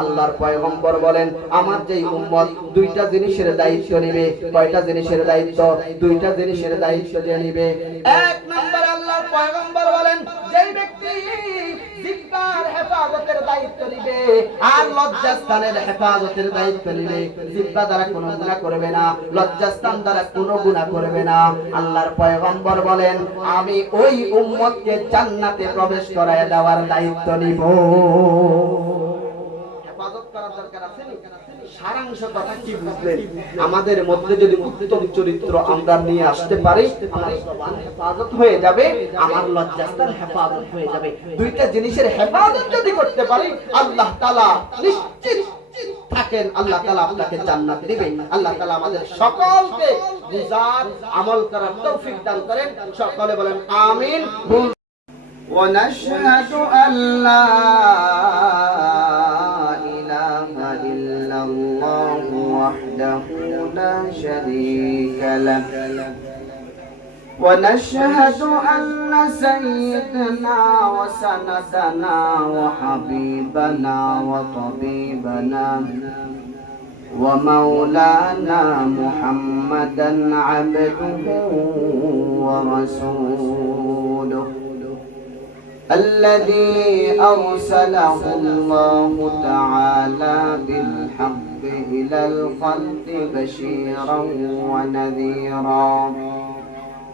আল্লাহর পয়গম্বর বলেন আমার যেই উম্মত দুইটা জিনিসের দায়িত্ব নেবে, কয়টা জিনিসের দায়িত্ব? দুইটা জিনিসের দায়িত্ব যে নেবে। এক নাম্বার আল্লাহর পয়গম্বর বলেন যেই ব্যক্তি জিহ্বার হেফাজতের দায়িত্ব নেবে আর লজ্জাস্থানের হেফাজতের দায়িত্ব নেবে, জিহ্বা দ্বারা কোনো গুনাহ করবে না, লজ্জাস্থান দ্বারা কোনো গুনাহ করবে না, আল্লাহর পয়গম্বর বলেন আমি ওই উম্মতকে জান্নাতে প্রবেশ করায় দেওয়ার দায়িত্ব নিব। হেফাজত করার দরকার আছে। সারাংশ কথা কি বুঝলেন? আমাদের মধ্যে যদি উত্তম চরিত্র আমরা নিয়ে আসতে পারি, আমার জবান হেফাজত হয়ে যাবে, আমার লজ্জাস্থান হেফাজত হয়ে যাবে। দুইটা জিনিসের হেফাজত যদি করতে পারি, আল্লাহ তাআলা নিশ্চিত থাকেন, আল্লাহ তাআলা আপনাকে জান্নাত দিবেন। আল্লাহ তাআলা আমাদের সকলকে বুঝার আমল করার তৌফিক দান করেন। সকলে বলেন আমিন। ونشهد أن لا إله إلا الله وحده لا شريك له ونشهد أن سيدنا وسندنا وحبيبنا وطبيبنا ومولانا محمدا عبده ورسوله الذي أرسله الله تعالى بالحق إلى الخلق بشيرا ونذيرا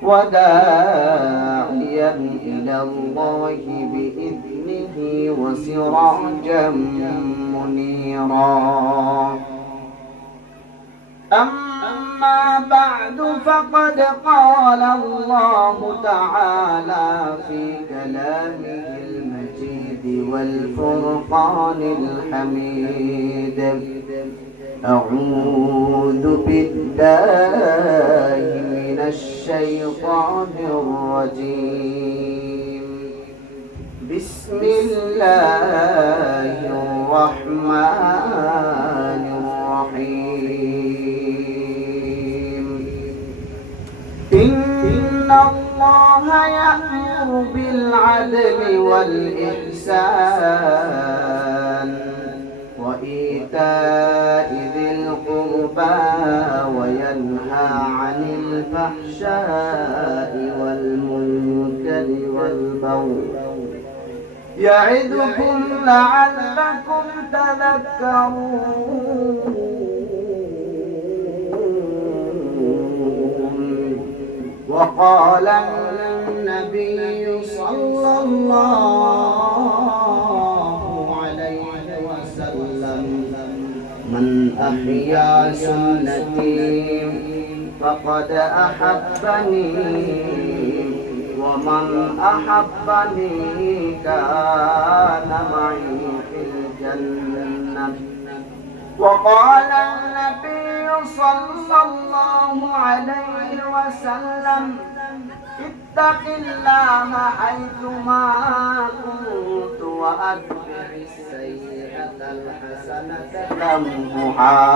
وداعيا إلى الله بإذنه وسراجا منيرا. أما بعد فقد قال الله تعالى في كلامه المجيد والفرقان الحميد أعوذ بالله من الشيطان الرجيم بسم الله الرحمن الرحيم إن الله يأمر بالعدل والإحسان وإيتاء ذي القربى وينهى عن الفحشاء والمنكر والبغي يعظكم لعلكم تذكرون. وقال النبي صلى الله عليه وسلم من أحيا سنتي فقد أحبني ومن أحبني كان معي في الجنة. وقال النبي صلى الله عليه وسلم اتق الله حيثما كنت وأتبع السيئة الحسنة تمحها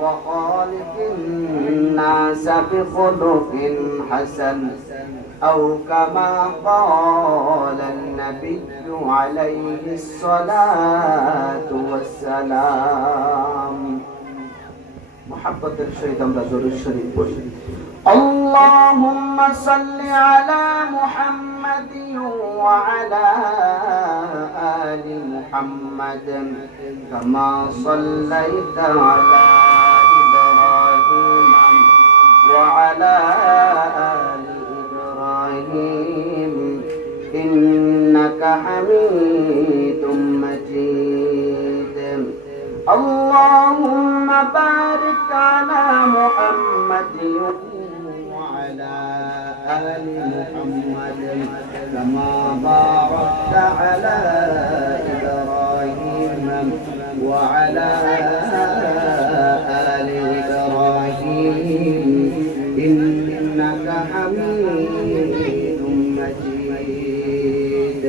وخالق الناس بخلق حسن أو كما قال النبي عليه الصلاة والسلام. محبة الشهيد أمرزور الشريف اللهم صل على محمد وعلى آل محمد كما صليت على إبراهيم وعلى آل إبراهيم إنك حميد مجيد. اللهم بارك على محمد وعلى آل محمد كما باركت على إبراهيم وعلى آل إبراهيم إنك حميد مجيد.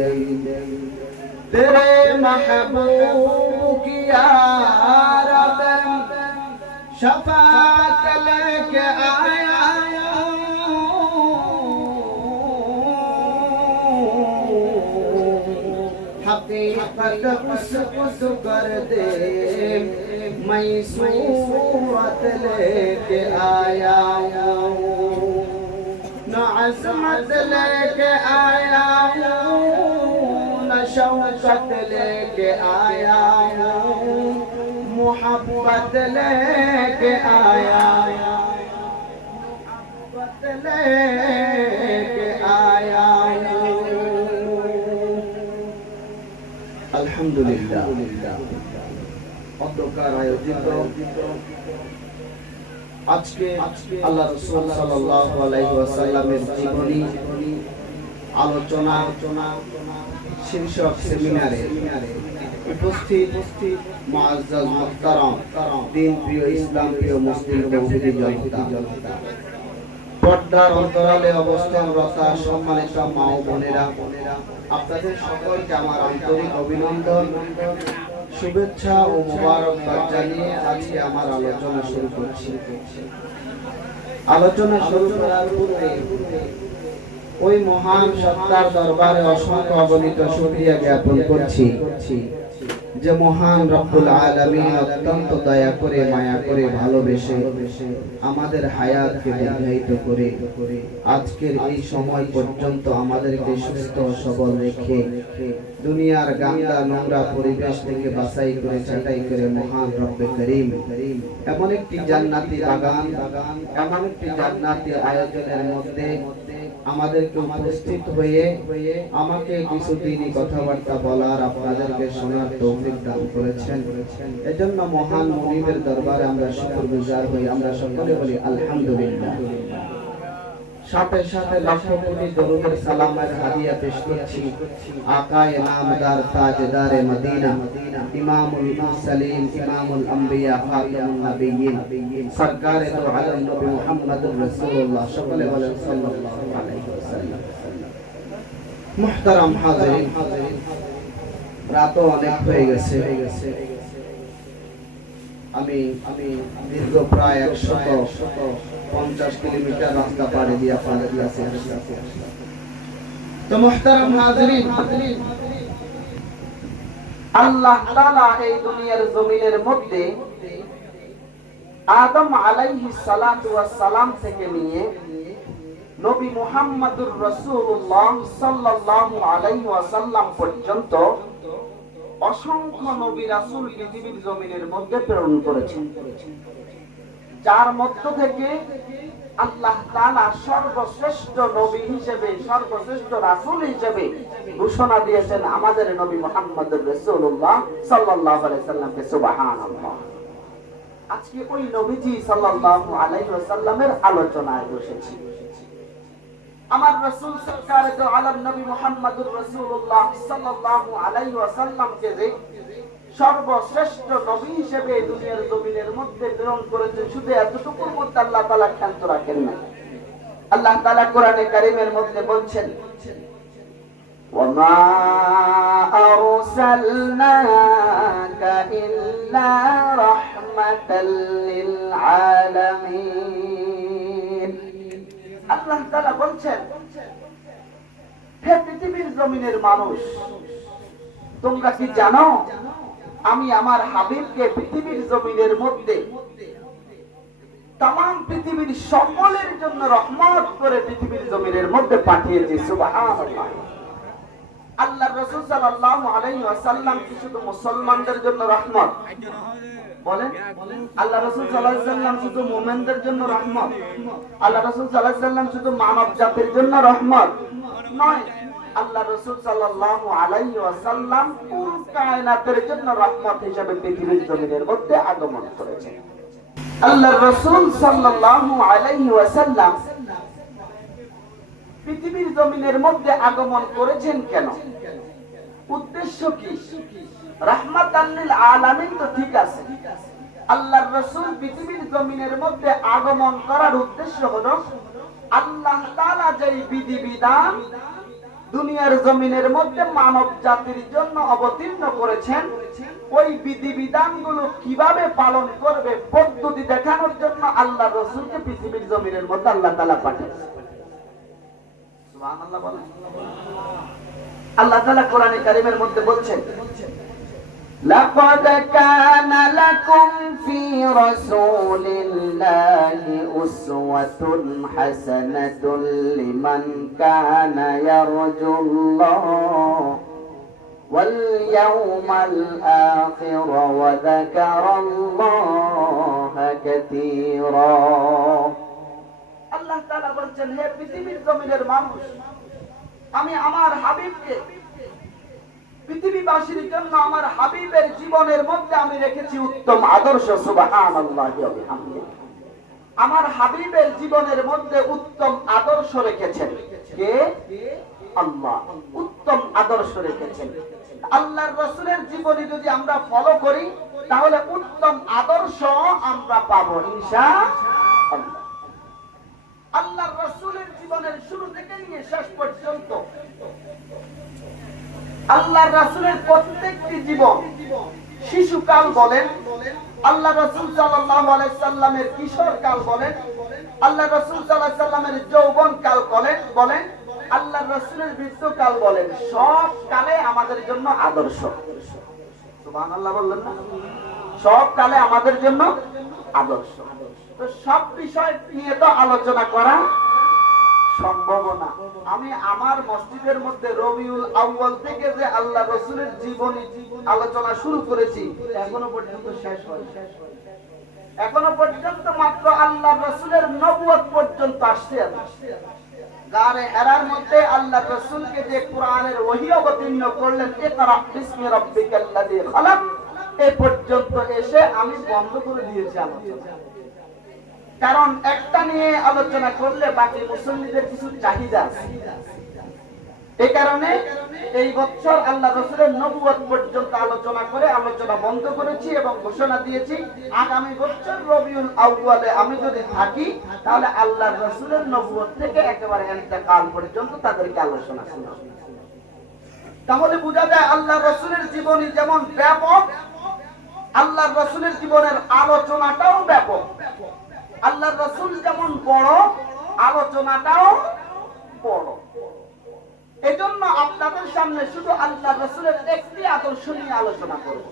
तेरे महबूब की यारब शफात लेके आया हकीकत फकत उसको कर दे मैं सूरत लेके आया हूँ न अज़मत लेके आया हूँ न शौकत लेके आया हूँ मोहब्बत लेके आया मोहब्बत लेके आया हूँ। अल्हम्दुलिल्लाह অন্ধকার আয়োজিত আজকে আল্লাহ রাসূল সাল্লাল্লাহু আলাইহি ওয়াসাল্লামের জীবনী আলোচনা শীর্ষক সেমিনারে উপস্থিত মুআজ্জাজ মুহতারাম দিন প্রিয় ইসলাম প্রিয় মুসলিম তৌহিদি জনতা পর্দার অন্তরালে অবস্থানরত সম্মানিত মা ও বোনেরা আপনাদের সকলকে আমার আন্তরিক অভিনন্দন শুভেচ্ছা ও মোবারকবাদ জানিয়ে আজকে আমার আলোচনা শুরু করছি। আলোচনা শুরু করার পূর্বে ওই মহান সত্তার দরবারে অসংখ্য অগণিত শুকরিয়া জ্ঞাপন করছি যে মহান রব্বুল আলামিন অত্যন্ত দয়া করে মায়া করে ভালোবেসে আমাদের হায়াতকে দীর্ঘায়িত করে আজকের এই সময় পর্যন্ত আমাদেরকে সুস্থ সবল রেখে দুনিয়ার গান্দা নোংরা পরিবেশ থেকে বাছাই করে ছাঁটাই করে মহান রব্বে করিম এমন একটি জান্নাতি বাগান এমন একটি জান্নাতি আয়োজনের মধ্যে আমাদেরকে উপস্থিত হয়ে আমাকে কিছুদিনই কথাবার্তা বলার আপনাদেরকে শোনার তৌফিক দান করেছেন। এজন্য মহান মুনিবের দরবারে আমরা শুকরগুজার হই। আমরা সকলে বলি আলহামদুলিল্লাহ। সাথে সাথে লক্ষ কোটি দরুদের সালামের হাদিয়া পেশ করছি আকায়ে নামদার তাজদারে মদিনা ইমামুল মুরসালিন ইমামুল আম্বিয়া খাতামুন নবিয়্যিন সরকারে দো আলম নবী মুহাম্মদুর রাসূলুল্লাহ সকলে বলেন সাল্লাল্লাহু আলাইহি ওয়াসাল্লাম। মুহতারাম হাজিরিন রাত অনেক হয়ে গেছে। আমি দীর্ঘ প্রায় 150 কিলোমিটার রাস্তা পাড়ি দিয়ে আপনাদের কাছে আসলাম। তো মুহতারাম হাজিরিন আল্লাহ তাআলা এই দুনিয়ার জমিনের মধ্যে আদম আলাইহিস সালাতু ওয়াস সালাম থেকে নিয়ে নবী মুহাম্মদুর রাসূলুল্লাহ সাল্লাল্লাহু আলাইহি ওয়াসাল্লাম পর্যন্ত অসংখ্য নবী রাসূল পৃথিবীর জমিনের মধ্যে প্রেরণ করেছেন, যার মধ্য থেকে আল্লাহ তাআলা সর্বশ্রেষ্ঠ নবী হিসেবে সর্বশ্রেষ্ঠ রাসূল হিসেবে ঘোষণা দিয়েছেন আমাদের নবী মুহাম্মদুর রাসূলুল্লাহ সাল্লাল্লাহু আলাইহি সাল্লামকে। সুবহানাল্লাহ। আজকে ওই নবীজি সাল্লাল্লাহু আলাইহি ওয়াসাল্লামের আলোচনায় বসেছি। আমার রাসূল সরকার দো আলম নবী মুহাম্মদুর রাসূলুল্লাহ সাল্লাল্লাহু আলাইহি ওয়াসাল্লামকে যে সর্বশ্রেষ্ঠ নবী হিসেবে দুনিয়ার জমিনের মধ্যে প্রেরণ করেছেন, শুধু এতটুকুর মধ্যে আল্লাহ তাআলা ক্ষান্ত রাখেন না। আল্লাহ তাআলা কোরআনে কারীমের মধ্যে বলছেন ওয়ামা আরসালনাকা ইল্লা রাহমাতাল লিল আলামিন। আল্লাহ তাআলা বলছেন হে পৃথিবীর জমিনের মানুষ, তোমরা কি জানো আমি আমার হাবিবকে পৃথিবীর জমিনের মধ্যে तमाम পৃথিবীর সকলের জন্য রহমত করে পৃথিবীর জমিনের মধ্যে পাঠিয়েছি। সুবহানাল্লাহ। আল্লাহর রাসূল সাল্লাল্লাহু আলাইহি ওয়াসাল্লাম কি শুধু মুসলমানদের জন্য রহমত? বলেন, আল্লাহ রাসূল সাল্লাল্লাহু আলাইহি ওয়াসাল্লাম শুধু মুমিনদের জন্য রহমত? আল্লাহ রাসূল সাল্লাল্লাহু আলাইহি ওয়াসাল্লাম শুধু মানব জাতির জন্য রহমত নয়, আল্লাহ রাসূল সাল্লাল্লাহু আলাইহি ওয়াসাল্লাম পুরো কায়নাতের জন্য রহমত হিসেবে পৃথিবীর জমিনের মধ্যে আগমন করেছেন। আল্লাহর রাসূল সাল্লাল্লাহু আলাইহি ওয়াসাল্লাম পৃথিবীর জমিনের মধ্যে আগমন করেছেন কেন? উদ্দেশ্য কি? রাহমাতাল লিল আলামিন তো ঠিক আছে, আল্লাহর রাসূল পৃথিবীর জমিনের মধ্যে আগমন করার উদ্দেশ্য হলো আল্লাহ তাআলা যে বিধিবিধান দুনিয়ার জমিনের মধ্যে মানব জাতির জন্য অবতীর্ণ করেছেন, ওই বিধিবিধানগুলো কিভাবে পালন করবে পদ্ধতি দেখানোর জন্য আল্লাহ রাসূলকে পৃথিবীর জমিনের মধ্যে আল্লাহ তাআলা পাঠিয়েছেন। সুবহানাল্লাহ বলেন। আল্লাহ তাআলা কোরআনে কারীমের মধ্যে বলছেন, লাকাদ কানা লাকুম ফি রাসূলিল্লাহি উসওয়াতুন হাসানাতুন লিমান কানা ইয়ারজুল্লাহ ওয়াল ইয়াওমাল আখির ওয়া যাকারাল্লাহা কাসীরা। আল্লাহ তাআলা বলছেন, হে পৃথিবীর জমিনের মানুষ, আমি আমার হাবিবকে পৃথিবীবাসীর জন্য আমার হাবিবের জীবনের মধ্যে আমি রেখেছি উত্তম আদর্শ। সুবহানাল্লাহি ওয়া বিহামদিহি। আমার হাবিবের জীবনের মধ্যে উত্তম আদর্শ রেখেছেন কে? আল্লাহ। উত্তম আদর্শ রেখেছেন। আল্লাহর রাসূলের জীবনী যদি আমরা ফলো করি তাহলে উত্তম আদর্শ আমরা পাবো ইনশাআল্লাহ। আল্লাহর রাসূলের জীবনের শুরু থেকে নিয়ে শেষ পর্যন্ত আল্লাহর রাসূলের প্রত্যেকটি জীবন, শিশুকাল বলেন, আল্লাহ রাসূল সাল্লাল্লাহু আলাইহি সাল্লামের কিশোরকাল বলেন, আল্লাহ রাসূল সাল্লাল্লাহু আলাইহি সাল্লামের যৌবনকাল বলেন, আল্লাহ রাসূলের মৃত্যুকাল বলেন, সব কালে আমাদের জন্য আদর্শ। সুবহানাল্লাহ বললেন না? সব কালে আমাদের জন্য আদর্শ। তো সব বিষয় নিয়ে তো আলোচনা করা সম্ভব না। আমি আমার মসজিদের মধ্যে রবিউল আউয়াল থেকে যে আল্লাহ রাসূলের জীবনী আলোচনা শুরু করেছি, এখনো পর্যন্ত শেষ হয়। এখনো পর্যন্ত মাত্র আল্লাহ রাসূলের নবুয়ত পর্যন্ত আসছে। গারে হেরার মধ্যে আল্লাহ রাসূলকে যে কোরআনের ওহী অবতীর্ণ করলেন, ইকরা বিসমি রাব্বিকাল্লাযী খালাক, এই পর্যন্ত এসে আমি বন্ধ করে দিয়েছি আলোচনা। কারণ একটা নিয়ে আলোচনা করলে বাকি মুসল্লিদের কিছু চাহিদা আছে। এই কারণে এই বছর আল্লাহ রাসূলের নবুয়ত পর্যন্ত আলোচনা করে আলোচনা বন্ধ করেছি এবং ঘোষণা দিয়েছি আগামী বছর রবিউল আউয়ালে আমি যদি থাকি তাহলে আল্লাহ রাসূলের নবুয়ত থেকে একেবারে ইন্তেকাল পর্যন্ত তাদেরকে আলোচনা শোনাবো। তাহলে বোঝা যায় আল্লাহ রাসূলের জীবনী যেমন ব্যাপক, আল্লাহ রাসূলের জীবনের আলোচনাটাও ব্যাপক। আল্লাহ রাসূল যেমন বড়, আলোচনাটাও বড়। এজন্য আপনাদের সামনে শুধু আল্লাহ রাসূলের একটি আদর্শ নিয়ে আলোচনা করব।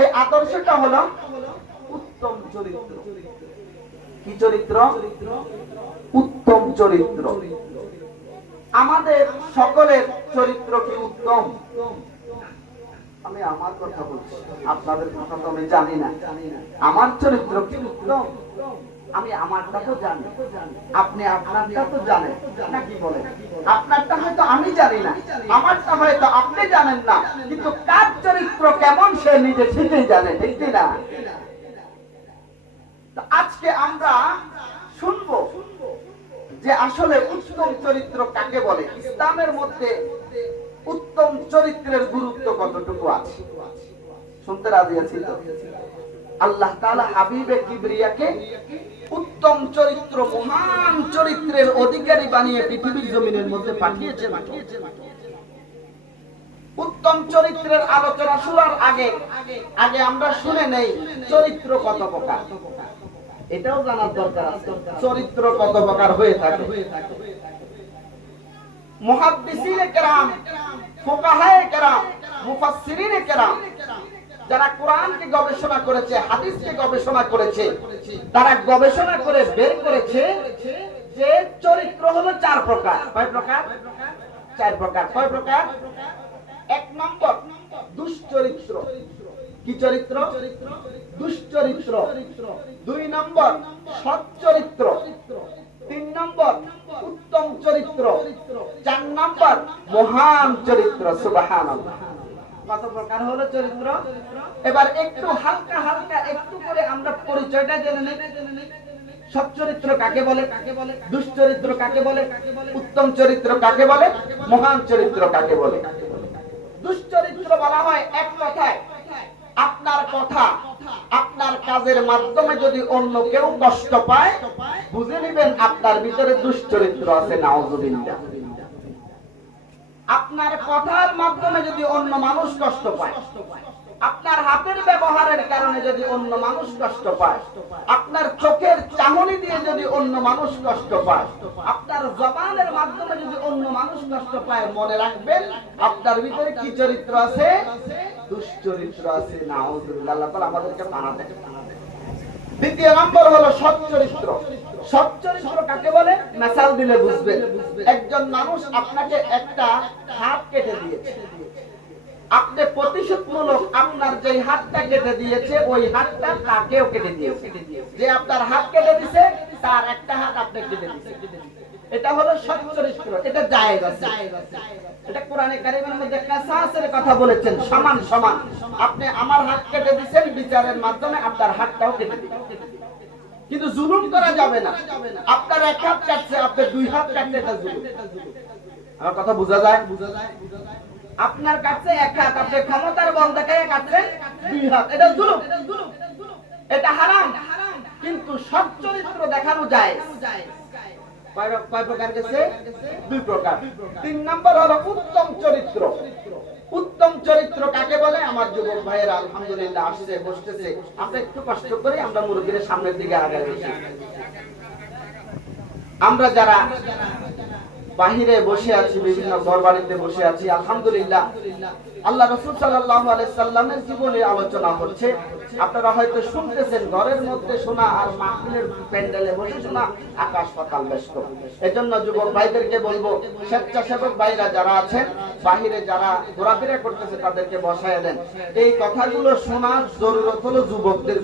এই আদর্শটা হলো উত্তম চরিত্র। কি চরিত্র? উত্তম চরিত্র। আমাদের সকলের চরিত্র কি উত্তম? আমি আমার কথা বলছি, আপনাদের কথা তো আমি জানি না। আমার চরিত্র কি উত্তম? আমি আমারটা তো জানি, আপনি আপনারটা তো জানেন নাকি বলেন? আপনারটা হয়তো আমি জানি না, আমারটা হয়তো আপনি জানেন না, কিন্তু কার চরিত্র কেমন সে নিজে ঠিকই জানে, ঠিক না? আজকে আমরা শুনবো যে আসলে উত্তম চরিত্র কাকে বলে, ইসলামের মধ্যে উত্তম চরিত্রের গুরুত্ব কতটুকু আছে। শুনতে রাজি আছি তো? আল্লাহ তাআলা হাবিবে কিবরিয়াকে উত্তম চরিত্র, মহান চরিত্রের অধিকারী বানিয়ে পৃথিবীর জমিনের মধ্যে পাঠিয়েছেন। উত্তম চরিত্রের আলোচনা শুরুর আগে আমরা শুনে নেই চরিত্র কত প্রকার। এটাও জানার দরকার আছে, চরিত্র কত প্রকার হয়ে থাকে। মুহাদ্দিসিনে কেরাম, ফুকাহায়ে কেরাম, মুফাসসিরিনে কেরাম, যারা কোরআনকে গবেষণা করেছে, হাদিসকে গবেষণা করেছে, তারা গবেষণা করে বের করেছে যে চরিত্র হলো 4 প্রকার। কয় প্রকার? 4 প্রকার। কয় প্রকার? 1 নম্বর দুশ্চরিত্র। কি চরিত্র? দুশ্চরিত্র। 2 নম্বর সৎ চরিত্র। 3 নম্বর উত্তম চরিত্র। 4 নম্বর মহান চরিত্র। সুবহানাল্লাহ। কত প্রকার হলো চরিত্র? এবার একটু হালকা হালকা একটু করে আমরা পরিচয়টা জেনে নেই। সৎ চরিত্র কাকে বলে? দুশ্চরিত্র কাকে বলে? উত্তম চরিত্র কাকে বলে? মহান চরিত্র কাকে বলে? দুশ্চরিত্র বলা হয় এক কথায় আপনার কথা, আপনার কাজের মাধ্যমে যদি অন্য কেউ কষ্ট পায়, বুঝে নেবেন আপনার ভিতরে দুশ্চরিত্র আছে। নাউযুবিল্লাহ। আপনার কথার মাধ্যমে যদি অন্য মানুষ কষ্ট পায়, আপনার হাতের ব্যবহারের কারণে যদি অন্য মানুষ কষ্ট পায়, আপনার আপনার চোখের চাহনি দিয়ে যদি অন্য মানুষ কষ্ট পায়, আপনার জবানের মাধ্যমে যদি অন্য মানুষ কষ্ট পায়, মনে রাখবেন আপনার ভিতরে কি চরিত্র আছে? দুশ্চরিত্র আছে। নাউযুবিল্লাহ, আল্লাহ তাআলা আমাদেরকে বানাতে। দ্বিতীয় নম্বর হলো সৎ চরিত্র। সৎ চরিত্র কাকে বলে? মিসাল দিলে বুঝবেন। একজন মানুষ আপনাকে একটা হাত কেটে দিয়েছে, আপনি প্রতিশোধমূলক আপনার যে হাতটা কেটে দিয়েছে ওই হাতটা তাকেও কেটে দিয়েছে। যে আপনার হাত কেটে দিয়েছে তার একটা হাত আপনি কেটে দিয়েছে। এটা হলো সৎ চরিত্র। এটা জায়েজ আছে। এটা কোরআনে কারীমের মধ্যে কিসাসের কথা বলেছেন, সমান সমান। আপনি আমার হাত কেটে দিয়েছেন, বিচারের মাধ্যমে আপনার হাতটাও কেটে দিবেন। কিন্তু জুলুম করা যাবে না। আপনার এক হাত কাটছে, আপনি দুই হাত কাটলে এটা জুলুম। আমার কথা বোঝা যায়? আপনার কাছে এক হাত, আপনি ক্ষমতার বল দেখায় কাটছেন দুই হাত, এটা জুলুম, এটা হারাম। কিন্তু সৎ চরিত্র দেখানো যায়। কয় প্রকার গেছে? দুই প্রকার। তিন নম্বর হলো উত্তম চরিত্র। উত্তম চরিত্র কাকে বলে? আমার যুবক ভাইয়েরা আলহামদুলিল্লাহ আসছে, বসতেছে। আমরা একটু কষ্ট করে আমরা মুরব্বিদের সামনের দিকে আগায় বসি। আমরা যারা বাহিরে বসে আছি, বিভিন্ন ঘরবাড়িতে বসে আছি, আলহামদুলিল্লাহ আল্লাহ রাসূল সাল্লাল্লাহু আলাইহি সাল্লামের জীবনে আলোচনা হচ্ছে। আপনারা হয়তো শুনতেছেন, ঘরের মধ্যে শোনা আর মাহফিলের প্যান্ডেলে বসে শোনা আকাশ পাতাল ব্যস্ত। এজন্য যুবক ভাইদেরকে বলবো, স্বেচ্ছাসেবক ভাইরা যারা আছেন, বাহিরে যারা ঘোরাফেরা করতেছে তাদেরকে বসায় দেন। এই কথাগুলো শোনার জরুরত হলো যুবকদের।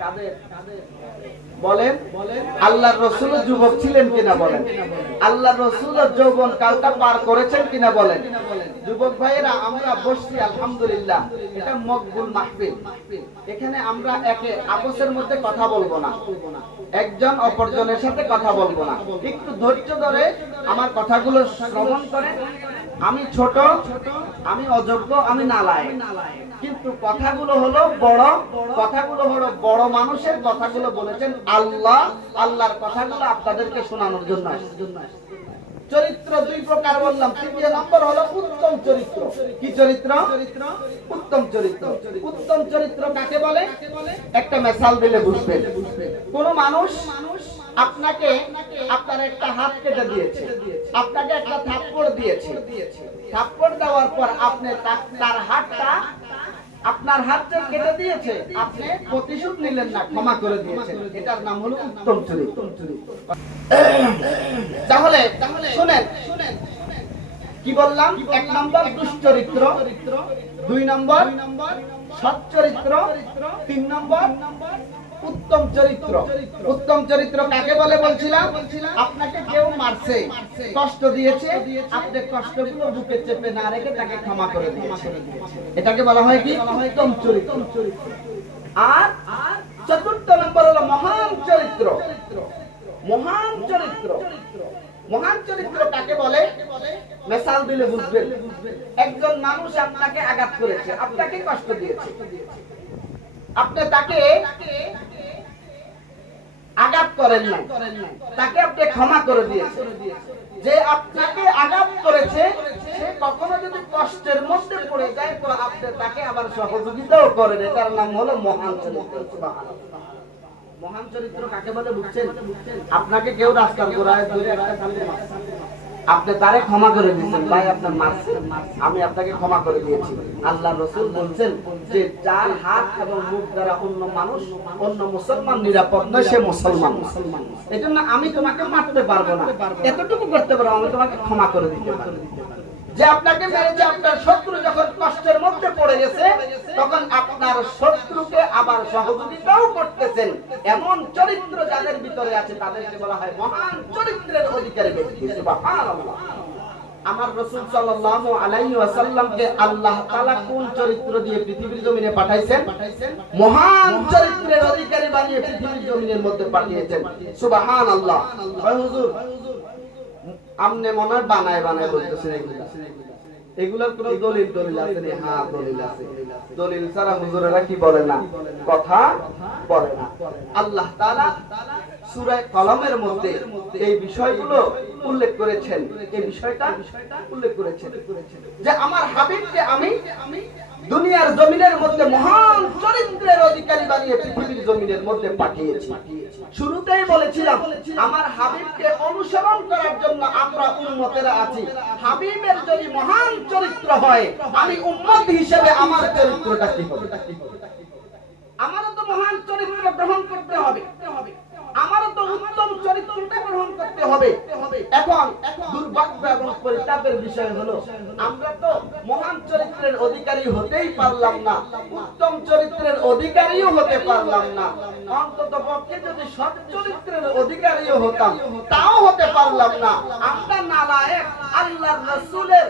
কাদের? বলেন, আল্লাহর রাসূল যুবক ছিলেন কিনা বলেন? আল্লাহর রাসূল যৌবন কালটা পার করেছেন কিনা বলেন? যুবক ভাইয়েরা আমরা বসছি আলহামদুলিল্লাহ, এটা মকবুল মাহফিল। এখানে আমরা একে আপসের মধ্যে কথা বলবো না, একজন অপরজনের সাথে কথা বলবো না। একটু ধৈর্য ধরে আমার কথাগুলো শ্রবণ করেন। আমি ছোট, আমি অযোগ্য, আমি নালায়েক, কিন্তু কথাগুলো হলো বড়। কথাগুলো হলো বড় মানুষের কথাগুলো বলেছেন আল্লাহ। আল্লাহর কথাগুলো আপনাদেরকে শোনানোর জন্য। চরিত্র দুই প্রকার বললাম। তৃতীয় নম্বর হলো উত্তম চরিত্র। কি চরিত্র? উত্তম চরিত্র। উত্তম চরিত্র কাকে বলে? একটা মিসাল দিলে বুঝবেন। কোন মানুষ আপনাকে, আপনার একটা হাত কেটে দিয়েছে, আপনাকে একটা থাপ্পড় দিয়েছে। থাপ্পড় দেওয়ার পর আপনি তার হাতটা, আপনার হাতটা কেটে দিয়েছে, আপনি প্রতিশোধ নিলেন না, ক্ষমা করে দিয়েছেন। এটার নাম হলো উত্তম চরিত্র। তাহলে শুনেন কি বললাম? এক নম্বর দুশ্চরিত্র, দুই নম্বর সৎ চরিত্র, তিন নম্বর উত্তম চরিত্র। উত্তম চরিত্র কাকে বলে বলছিলাম? আপনাকে কেউ মারছে, কষ্ট দিয়েছে, আপনি কষ্টগুলো বুকে চেপে না রেখে তাকে ক্ষমা করে দিয়েছেন। এটাকে বলা হয় কি? উত্তম চরিত্র। আর চতুর্থ নম্বর হলো মহান চরিত্র। মহান চরিত্র। মহান চরিত্র কাকে বলে? মিসাল দিলে বুঝবেন। একজন মানুষ আপনাকে আঘাত করেছে, আপনাকে কষ্ট দিয়েছে, আপনি তাকে আঘাত করেন নাই, তাকে আপনি ক্ষমা করে দিয়েছেন। যে আপনাকে আঘাত করেছে সে কখনো যদি কষ্টের মধ্যে পড়ে যায় তো আপনি তাকে আবার সহযোগিতাও করেন। এটার নাম হলো মহান চরিত্র। মহান চরিত্র কাকে বলে বুঝছেন? আপনাকে কেউ রাস্তার গোড়ায় ধরে একটা কান্দে মারছে, আপনি তারে ক্ষমা করে দিয়েছেন, ভাই আপনার মারছে, আমি আপনাকে ক্ষমা করে দিয়েছি। আল্লাহ রাসূল বলছেন যে যার হাত এবং মুখ দ্বারা অন্য মানুষ, অন্য মুসলমান নিরাপদ নয়, সে মুসলমান। এজন্য আমি তোমাকে মারতে পারবো না, এতটুকু করতে পারবো, আমি তোমাকে ক্ষমা করে দিতে পারি। যে আপনাকে মেরেছে, আপনার শত্রু যখন কষ্টের মধ্যে পড়ে গেছে তখন আপনার শত্রুকে আবার সহযোগিতাও করতেছেন। এমন চরিত্র যাদের ভিতরে আছে তাদেরকে বলা হয় মহান চরিত্রের অধিকারী ব্যক্তি। সুবহানাল্লাহ। আমার রাসূল সাল্লাল্লাহু আলাইহি ওয়াসাল্লামকে আল্লাহ তাআলা কোন চরিত্র দিয়ে পৃথিবীর জমিনে পাঠাইছেন? মহান চরিত্রের অধিকারী বানিয়ে পৃথিবীর জমিনের মধ্যে পাঠিয়েছেন। সুবহানাল্লাহ। হুজুর আমনে মনে হয় বানায় বানায় বলতেছেন এগুলার কোন দলিল আছে? হ্যাঁ দলিল আছে। দলিল ছাড়া হুজুরেরা কি বলে না, কথা বলে না। আল্লাহ তাআলা সূরা কলমের মধ্যে এই বিষয়গুলো উল্লেখ করেছেন। এই বিষয়টা উল্লেখ করেছেন যে আমার হাবিবকে আমি দুনিয়ার জমিনের মধ্যে মহান চরিত্রের অধিকারী অধিকারী বানিয়ে পৃথিবীর জমিনের মধ্যে পাঠিয়েছি। শুরুতেই বলেছিলাম আমার হাবিবকে অনুসরণ করার জন্য আমরা উম্মতেরা আছি। হাবিবের যদি মহান চরিত্র হয়, আমি উম্মত হিসেবে আমার চরিত্রটা কি হবে? আমারও তো মহান চরিত্র গ্রহণ করতে হবে, আমারও তো উত্তম চরিত্রটা গ্রহণ করতে হবে। এখন দুর্ভাগ্য এবং পরিতাপের বিষয় হলো আমরা তো মহান চরিত্রের অধিকারী হতেই পারলাম না, উত্তম চরিত্রের অধিকারীও হতে পারলাম না। অন্তত পক্ষে যদি সৎ চরিত্রের অধিকারীও হতাম তাও হতে পারলাম না। আমরা নালায়েক, আল্লাহর রাসূলের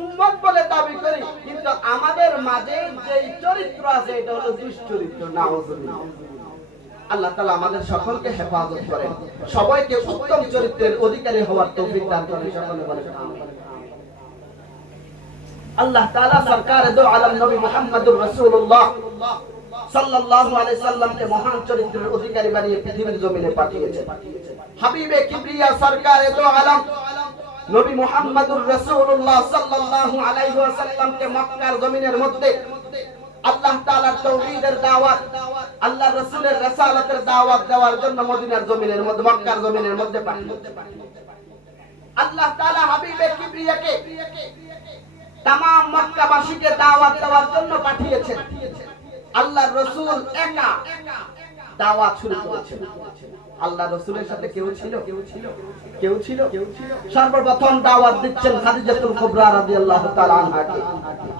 উম্মত বলে দাবি করি, কিন্তু আমাদের মাঝে যে চরিত্র আছে এটা হলো দুশ্চরিত্র। নাউযুবিল্লাহ। আল্লাহ তাআলা আমাদের সকলকে হেফাজত করেন, সবাইকে উত্তম চরিত্রের অধিকারী হওয়ার তৌফিক দান করেন। সকলে বলেন আমিন। আল্লাহ তাআলা সরকার দো আলম নবী মুহাম্মদুর রাসূলুল্লাহ সাল্লাল্লাহু আলাইহি সাল্লামকে মহান চরিত্রের অধিকারী বানিয়ে পৃথিবীর জমিনে পাঠিয়েছেন। হাবিবে কিবরিয়া সরকার দো আলম নবী মুহাম্মদুর রাসূলুল্লাহ সাল্লাল্লাহু আলাইহি ওয়াসাল্লামকে মক্কার জমিনের মধ্যে আল্লাহ তাআলার তাওহীদের দাওয়াত, আল্লাহর রাসূলের রিসালাতের দাওয়াত দেওয়ার জন্য মদিনার জমিনের মধ্যে, মক্কার জমিনের মধ্যে পাঠিয়েছেন। আল্লাহ তাআলা হাবিবে কিবরিয়াকে তাম মক্কাবাসীকে দাওয়াত দেওয়ার জন্য পাঠিয়েছেন। আল্লাহর রাসূল একা দাওয়াত শুরু করেছেন। আল্লাহর রাসূলের সাথে কেউ ছিল? সর্বপ্রথম দাওয়াত দিচ্ছেন খাদিজাতুল কুবরা রাদিয়াল্লাহু তাআলা আনহাকে,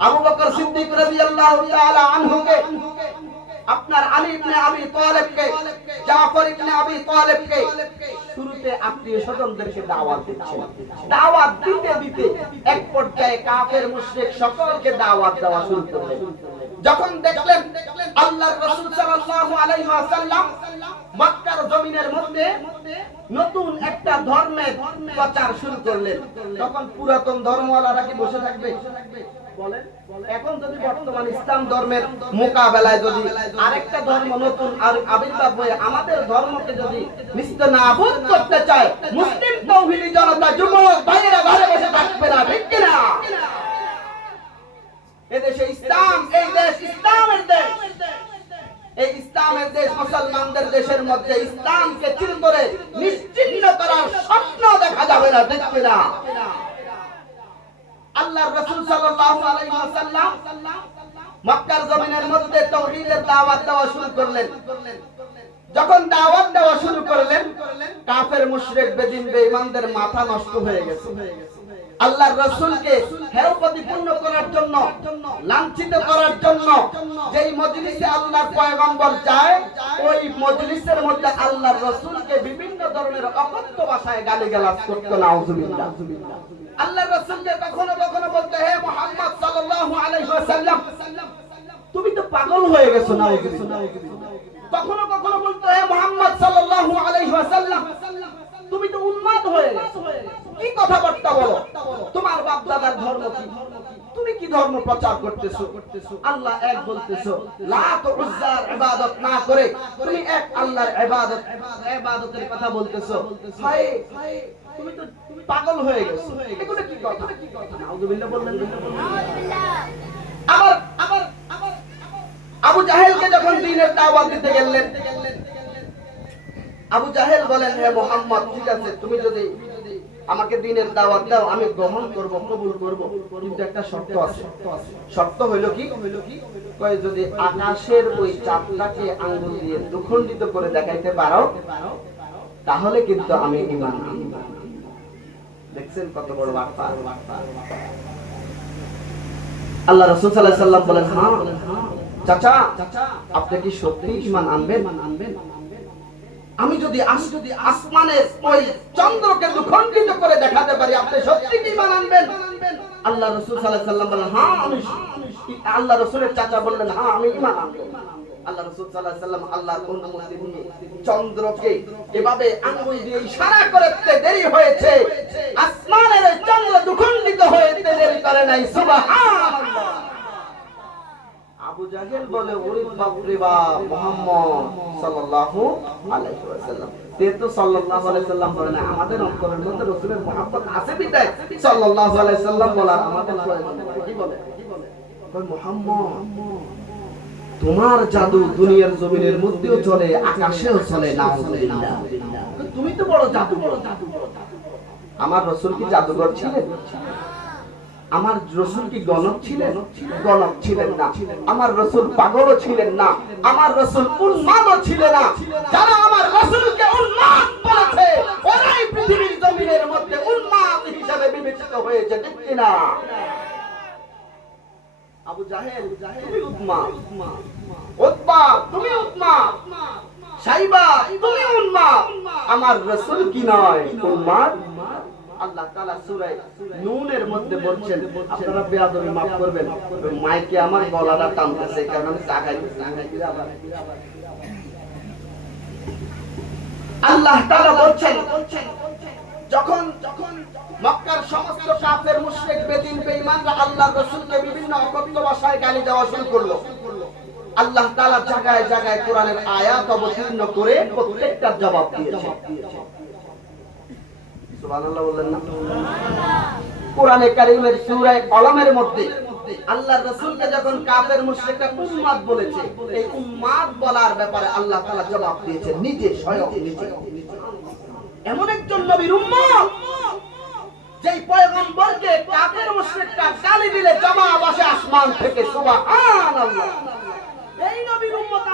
আবু বকর সিদ্দিক রাদিয়াল্লাহু তাআলা আনহুকে, আপনার আলী ইবনে আবি তালেবকে, জাফর ইবনে আবি তালেবকে, শুরুতে আত্মীয় স্বজনদেরকে দাওয়াত দিচ্ছেন। দাওয়াত দিতে দিতে এক পর্যায়ে কাফের মুশরিক সকলকে দাওয়াত দেওয়া শুরু করলেন। যখন দেখলেন আল্লাহর রাসূল সাল্লাল্লাহু আলাইহি ওয়াসাল্লাম মক্কার জমিনের মধ্যে নতুন একটা ধর্মের প্রচার শুরু করলেন, তখন পুরাতন ধর্মওয়ালারা কি বসে থাকবে? বলেন, এখন যদি বর্তমান ইসলাম ধর্মের মোকাবেলায় যদি আরেকটা ধর্ম নতুন আর আবির্ভাব হয়ে আমাদের ধর্মকে যদি নিস্তেনাবুদ করতে চায়, মুসলিম তাওহীদি জনতা যুবক ভাইয়েরা ঘরে বসে থাকবে না, ঠিক কি না? এদেশে ইসলাম, এই দেশ ইসলামের দেশ, এই ইসলামের দেশ মুসলমানদের দেশের মধ্যে ইসলামকে চিরতরে নিশ্চিহ্ন করার স্বপ্ন দেখা যাবে না, ঠিক কি না? আল্লাহর রাসূল সাল্লাল্লাহু আলাইহি ওয়াসাল্লাম মক্কার জমিনের মধ্যে তাওহীদের দাওয়াত দেওয়া শুরু করলেন। যখন দাওয়াত দেওয়া শুরু করলেন, কাফের মুশরিক বেদিন বেঈমানদের মাথা নষ্ট হয়ে গেছে। আল্লাহর রাসূলকে হেয় প্রতিপন্ন করার জন্য, লাঞ্ছিত করার জন্য যেই মজলিসে আল্লাহর পয়গম্বর যায়, ওই মজলিসের মধ্যে আল্লাহর রাসূলকে বিভিন্ন ধরনের অকথ্য ভাষায় গালিগালাজ করত। নাউযুবিল্লাহ। আল্লাহর রাসূলকে কখনো কখনো বলতে, হে মুহাম্মদ সাল্লাল্লাহু আলাইহি ওয়াসাল্লাম, তুমি তো পাগল হয়ে গেছো। নাউযুবিল্লাহ। কখনো কখনো বলতে, হে মুহাম্মদ সাল্লাল্লাহু আলাইহি ওয়াসাল্লাম, তুমি তো উন্মাদ হয়ে গেছো। কি কথাবার্তা বলো? তোমার বাপ দাদার ধর্ম কি? তুমি কি ধর্ম প্রচার করতেছো? আল্লাহ এক বলতেছো, লাত ও উজ্জার ইবাদত না করে তুমি এক আল্লাহর ইবাদতের কথা বলতেছো। হায়, তুমি তো পাগল হয়ে গেছো। এগুলো কি কথা? নাউযুবিল্লাহ বললেন। আবার আবু জাহেলকে যখন দ্বীনের দাওয়াত দিতে গেলেন, আবু জাহেল বলেন, হে মুহাম্মদ, ঠিক আছে, তুমি যদি আমাকে দ্বীনের দাওয়াত দাও আমি গ্রহণ করব, কবুল করব, কিন্তু একটা শর্ত আছে। শর্ত হইল কি? কয়, যদি আকাশের ওই চাঁদটাকে আঙ্গুল দিয়ে দুখণ্ডিত করে দেখাইতে পারো তাহলে কিন্তু আমি ঈমান আনব। দেখছেন কত বড় বার্তা। আল্লাহ রাসূল সাল্লাল্লাহু আলাইহি ওয়াসাল্লাম বলেন, হ্যাঁ চাচা, আপনি কি সত্যি ঈমান আনবেন? আমি যদি আসমানের ওই চন্দ্রকে দুখণ্ডিত করে দেখাতে পারি, আপনি সত্যি কি ঈমান আনবেন? আল্লাহ রাসূল সাল্লাল্লাহু আলাইহি ওয়াসাল্লাম বলেন, হ্যাঁ আমি। আল্লাহ রাসূলের চাচা বললেন, হ্যাঁ আমি ঈমান আনবো। আল্লাহ রাসূল সাল্লাল্লাহু আলাইহি ওয়াসাল্লাম আল্লাহর অনুমতি নিয়ে চন্দ্রকে এভাবে আঙ্গুল দিয়ে ইশারা করতে দেরি হয়েছে, আসমানের ওই চন্দ্র দুখণ্ডিত হতে দেরি করে নাই। সুবহানাল্লাহ। আবু জাহেল বলে, ওরে বাপ রে বাপ, মুহাম্মদ সাল্লাল্লাহু আলাইহি ওয়াসাল্লাম, তে তো সাল্লাল্লাহু আলাইহি ওয়াসাল্লাম বলে না, আমাদের অন্তরের মধ্যে রাসূলের মুহাব্বত আছে বিদায় সাল্লাল্লাহু আলাইহি ওয়াসাল্লাম বলার আমাদের প্রয়োজন। কি বলে? কই মুহাম্মদ তোমার জাদু দুনিয়ার জমিনের মধ্যেও চলে, আকাশেও চলে, নাউজুবিল্লাহ। তুমি তো বড় জাদুকর। আমার রাসূল কি জাদুকর ছিলেন? আমার রাসূল কি গণক ছিলেন? গণক ছিলেন না। আমার রাসূল পাগলও ছিলেন না। আমার রাসূল উন্মাদও ছিলেন না। যারা আমার রাসূলকে উন্মাদ বলেছে, ওরাই পৃথিবীর জমিনের মধ্যে উন্মাদ হিসেবে বিবেচিত হয়েছে, ঠিক কি না? আবু জাহেল তুমি উন্মাদ, উতবা তুমি উন্মাদ, সাইবা তুমি উন্মাদ, আমার রাসূল কি নয় উন্মাদ? আল্লাহ তাআলা সূরা নূনের মধ্যে বলছেন, আপনারা বেয়াদবি maaf করবেন, মাইকে আমার গলাটা টানতেছে কারণ আমি জাগাইছি। আল্লাহ তাআলা বলছেন, যখন মক্কার সমস্ত কাফের মুশরিক বেদিন বেঈমানরা আল্লাহর রাসূলকে বিভিন্ন অকথ্য ভাষায় গালি দেওয়া শুরু করলো, আল্লাহ তাআলা জায়গায় জায়গায় কোরআনের আয়াত অবতীর্ণ করে প্রত্যেকটার জবাব দিয়েছেন। সুবহানাল্লাহ বললেন না? কোরআনে কারীমের সূরা কলমের মধ্যে আল্লাহর রাসূলকে যখন কাফের মুশরিকরা উম্মাদ বলেছে, এই উম্মাদ বলার ব্যাপারে আল্লাহ তাআলা জবাব দিয়েছেন নিজে, স্বয়ং নিজে। এমন একজন নবীর উম্মত যেই পয়গম্বরকে কাফের মুশরিকরা গালি দিলে জবাব আসে আসমান থেকে, সুবহানাল্লাহ। এই নবীর উম্মত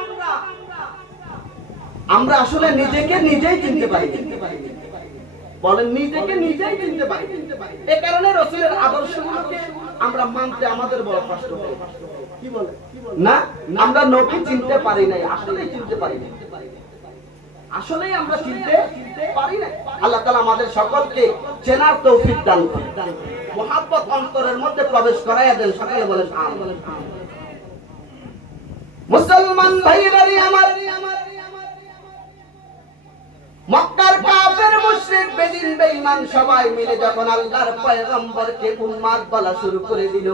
আমরা আসলে নিজেকে নিজেই চিনতে পারি, বলেন নিজেকে নিজেই চিনতে পারি। এই কারণে রাসূলের আদর্শগুলোকে আমরা মানতে আমাদের বড় কষ্ট হয়। কি বলে না, আমরা নবী চিনতে পারি নাই, আসলেই চিনতে পারি না, আসলেই আমরা চিনতে পারি না। আল্লাহ তাআলা আমাদের সকলকে চেনার তৌফিক দান করুন, মুহাব্বত অন্তরের মধ্যে প্রবেশ করাইয়া দেন। সকলে বলেন আমিন। মুসলমান ভাইরা আমার, মক্কার কাফের মুশরিক বেদিন বেঈমান সবাই মিলে যখন আল্লাহর পয়গম্বরকে উন্মাদ বলা শুরু করে দিল,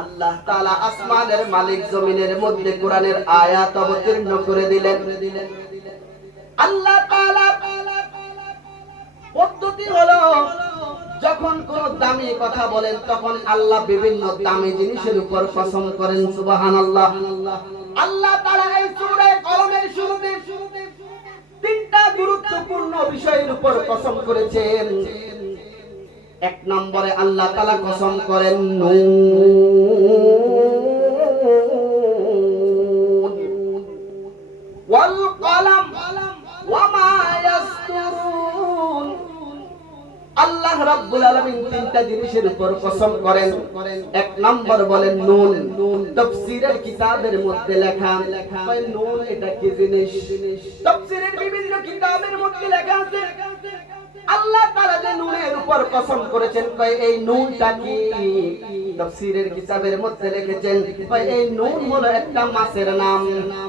আল্লাহ তাআলা আসমানের মালিক জমিনের মধ্যে কোরআনের আয়াত অবতীর্ণ করে দিলেন। আল্লাহ তাআলা পদ্ধতি হলো, যখন কোন দামি কথা বলেন তখন আল্লাহ বিভিন্ন দামি জিনিসের উপর কসম করেন, সুবহানাল্লাহ। আল্লাহ তাআলা এই সূরা কলমের শুরুতে তিনটা গুরুত্বপূর্ণ বিষয়ের উপর কসম করেছেন। এক নম্বরে আল্লাহ তাআলা কসম করেন নূন ওয়াল কলম ওয়া মা ইয়াসতুরুন। আল্লাহ রাব্বুল আলামিন তিনটা জিনিসের উপর কসম করেন। এক নম্বর বলেন নুন। তাফসীরের কিতাবের মধ্যে লেখা, ভাই নুন এটা কি জিনিস? তাফসীরের বিভিন্ন কিতাবের মধ্যে লেখা আছে আল্লাহ তাআলা যে নুনের উপর কসম করেছেন, ভাই এই নুনটা কি? তাফসীরের কিতাবের মধ্যে লিখেছেন, ভাই এই নুন হলো একটা মাছের নাম।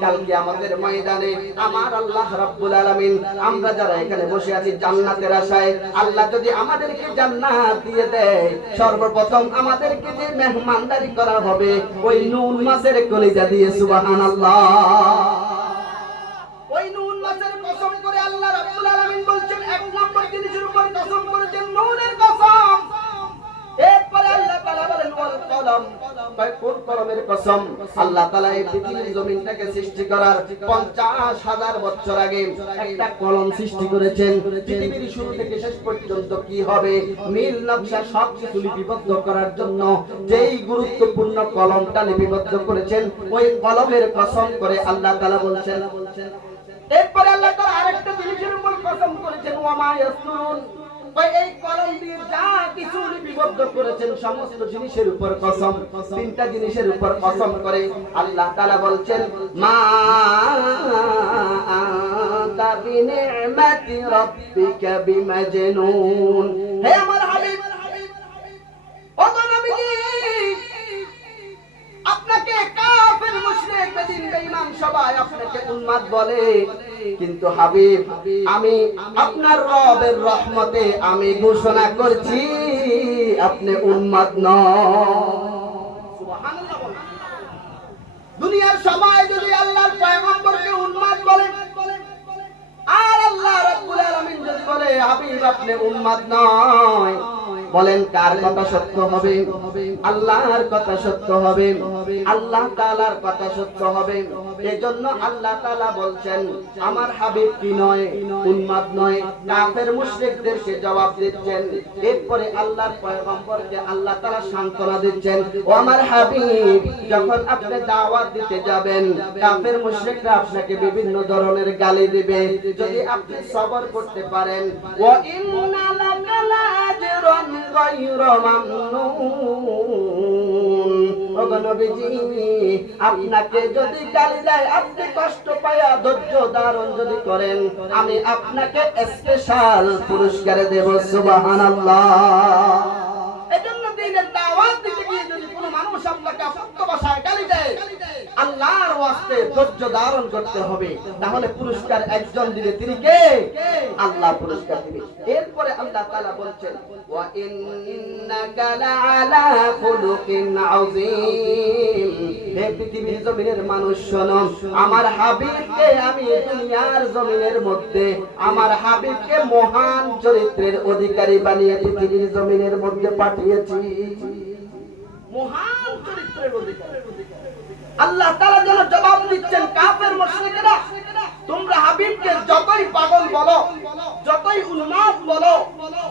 কালকে আমাদের ময়দানে আমার আল্লাহ রাব্বুল আলামিন, আমরা যারা এখানে বসে আছি জান্নাতের আশায়, আল্লাহ যদি আমাদেরকে জান্নাত দিয়ে দেয়, সর্বপ্রথম আমাদেরকে যে মেহমানদারি করা হবে ওই নুন মাছের কলিজা দিয়ে, সুবহানাল্লাহ। ওই নুন মাছের কসম করে আল্লাহ রাব্বুল আলামিন বলছেন, এক নম্বর জিনিসের উপর কসম করেছেন নুনের কসম। এরপরে আল্লাহ তাআলা বলেন ওয়াল কলম, ভাই কোন কলমের কসম? আল্লাহ তাআলা এই পৃথিবীর জমিনটাকে সৃষ্টি করার 50,000 বছর আগে একটা কলম সৃষ্টি করেছেন। পৃথিবীর শুরু থেকে শেষ পর্যন্ত কি হবে, নীল নকশা সবকিছু লিপিবদ্ধ করার জন্য যেই গুরুত্বপূর্ণ কলমটা লিপিবদ্ধ করেছেন, ওই কলমের কসম করে আল্লাহ তাআলা বলছেন। এরপরে আল্লাহ তাআলা আরেকটা জিনিসের উপর কসম করেছেন, ওয়া মা ইয়াসতুরুন, ভাই এই কলম দিয়ে যা কিছু লিপিবদ্ধ করেছেন সমস্ত জিনিসের উপর কসম। তিনটা জিনিসের উপর কসম করে আল্লাহ তাআলা বলছেন, মা আনতা বিনি'মাতি রাব্বিকা বিমাজনুন। হে আমার হাবিব, ও নবীজি, আপনাকে কাফের মুশরিক বেদিন বেঈমান সবাই আপনাকে উন্মাদ বলে, কিন্তু হাবিব আমি আপনার রবের রহমতে আমি ঘোষণা করছি আপনি উন্মাদ নন। সুবহানাল্লাহ। দুনিয়ার সবাই যদি আল্লাহর পয়গম্বরকে উন্মাদ বলে, আর আল্লাহ রাব্বুল আলামিন যদি বলে হাবিব আপনি উন্মাদ নয়, বলেন কার কথা সত্য হবে? আল্লাহর কথা সত্য হবে, আল্লাহ তাআলার কথা সত্য হবে। এজন্য আল্লাহ তাআলা বলছেন আমার হাবিব কি নয়, উন্মাদ নয়, কাফের মুশরিকদেরকে জবাব দিচ্ছেন। এরপরে আল্লাহর পয়গম্বরকে আল্লাহ তাআলা সান্ত্বনা দিচ্ছেন, ও আমার হাবিব, যখন আপনি দাওয়াত দিতে যাবেন কাফের মুশরিকরা আপনাকে বিভিন্ন ধরনের গালি দিবে, যদি আপনি সবর করতে পারেন, ওয়া ইন্না লাকা লাআজরান গায়রা মামনুন, ওগো নবীজি আপনাকে যদি গালি দেয় আপনি কষ্ট পায়া ধৈর্য ধারণ যদি করেন আমি আপনাকে স্পেশাল পুরস্কার দেব। সুবহানাল্লাহ। এজন্য দিনের দাওয়াত দিতে গিয়ে যদি কোনো মানুষ আপনাকে অসত্য ভাষায় গালি দেয় আল্লাহর ওয়াস্তে ধৈর্য ধারণ করতে হবে, তাহলে পুরস্কার একজন দিবে, তিনি কে? আল্লাহ পুরস্কার দিবে। এরপরে আল্লাহ তাআলা বলছেন ওয়া ইন্নাকা লাআলা খুলুকিন আযীম, হে পৃথিবীর জমিনের মানুষ শোনো, আমার হাবিবকে আমি দুনিয়ার জমিনের মধ্যে আমার হাবিবকে মহান চরিত্রের অধিকারী বানিয়ে পৃথিবীর জমিনের মধ্যে পাঠিয়েছি। মহান চরিত্রের অধিকারী আল্লাহ তাআলা যেন জবাব দিচ্ছেন কাফের মুশরিকরা, তোমরা হাবিবকে যতই পাগল বলো, যতই উন্মাদ বলো,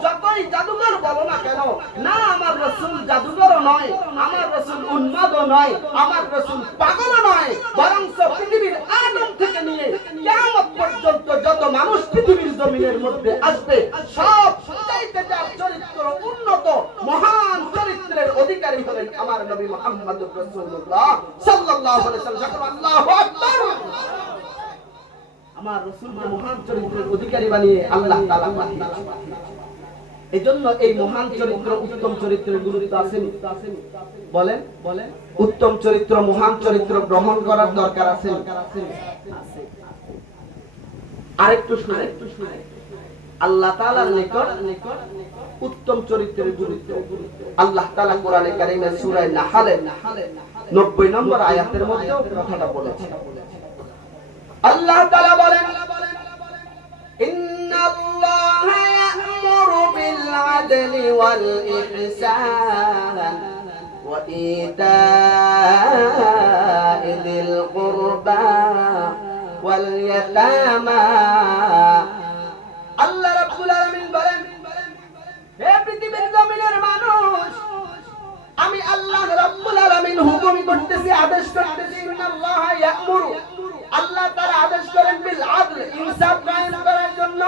যতই জাদুকর বলো না কেন, না আমার রাসূল জাদুকরও নয়, আমার রাসূল উন্মাদও নয়, আমার রাসূল পাগলও নয়, বরং পৃথিবীর আদম থেকে নিয়ে কিয়ামত পর্যন্ত যত মানুষ পৃথিবীর জমিনের মধ্যে আসবে সব চাইতে যার চরিত্র উন্নত মহান চরিত্রের অধিকারী হলেন আমার নবী মুহাম্মদুর রাসূলুল্লাহ সাল্লাল্লাহু আলাইহি ওয়াসাল্লাম। আল্লাহু আকবার। আমার রাসূলকে মহান চরিত্রের অধিকারী বানিয়ে আল্লাহ তাআলা পাঠিয়েছেন। এজন্য এই মহান চরিত্র উত্তম চরিত্রের গুরুত্ব আছে। বলেন বলেন উত্তম চরিত্র মহান চরিত্র গ্রহণ করার দরকার আছে। আরেকটু শুনে আল্লাহ তাআলার নিকট উত্তম চরিত্রের গুরুত্ব আল্লাহ তাআলা কোরআনে কারীমে সূরা নাহলে 90 নম্বর আয়াতের মধ্যে কথাটা বলেছেন। আল্লাহ তাআলা বলেন ইন্নাল্লাহা ইয়া'মুরু বিল আদলি ওয়াল ইহসান ওয়া ইতা'i যিল কুরবা ওয়াল ইয়াতামা। আল্লাহ রাব্বুল আলামিন বলেন হে পৃথিবীর জমিনের মানুষ, আমি আল্লাহ রাব্বুল আলামিন হুকুম করতেছি, আদেশ করতেছি, ইন্নাল্লাহা ইয়া'মুরু, আল্লাহ তাআলা আদেশ করেন বিল আদল, ইনসাফ কায়েম করার জন্য।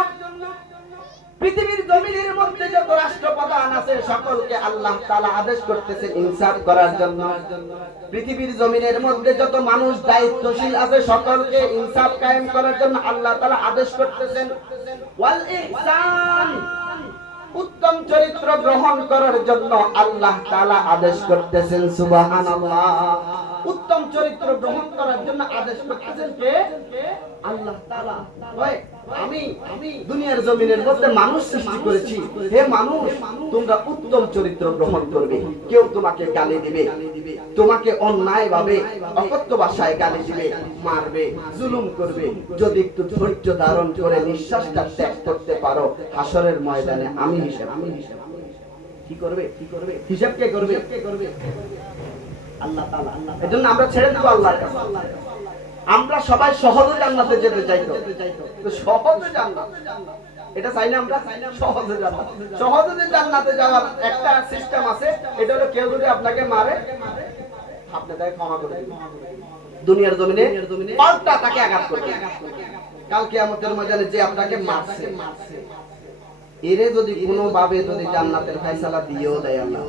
পৃথিবীর জমিনের মধ্যে যত রাষ্ট্রপ্রধান আছে সকলকে আল্লাহ তাআলা আদেশ করতেছেন ইনসাফ করার জন্য। পৃথিবীর জমিনের মধ্যে যত মানুষ দায়িত্বশীল আছে সকলকে ইনসাফ কায়েম করার জন্য আল্লাহ তাআলা আদেশ করতেছেন। ওয়াল ইহসান, উত্তম চরিত্র গ্রহণ করার জন্য আল্লাহ তাআলা আদেশ করতেছেন। সুবহানাল্লাহ। উত্তম চরিত্র গ্রহণ করার জন্য আদেশ করতেছেন কে? আল্লাহ তাআলা। আমি দুনিয়ার জমিনের মধ্যে মানুষ সৃষ্টি করেছি, হে মানুষ তোমরা উত্তম চরিত্র গ্রহণ করবে। কেউ তোমাকে গালি দিবে, তোমাকে অন্যায় ভাবে অকথ্য ভাষায় গালি দিবে, মারবে, জুলুম করবে, যদি একটু ধৈর্য ধারণ করে নিঃশ্বাসটা ত্যাগ করতে পারো হাসরের ময়দানে আমি হিসাব কি করবে? হিসাব কে করবে? আল্লাহ তাআলা। এজন্য আমরা ছেড়ে দেব আল্লাহর কাছে। আমরা সবাই সহজে জান্নাতে যেতে চাই, তো সহজে জান্নাত এটা চাই না আমরা? সহজে জান্নাত, সহজে জান্নাতে যাওয়ার একটা সিস্টেম আছে, এটা হলো কেউ যদি আপনাকে মারে আপনি তাকে ক্ষমা করে দিবেন। দুনিয়ার জমিনে পাল্টা তাকে আঘাত করবে। কাল কিয়ামতের ময়দানে যে আপনাকে মারছে এরে যদি কোনো ভাবে যদি জান্নাতের ফয়সালা দিয়েও দেয় আল্লাহ,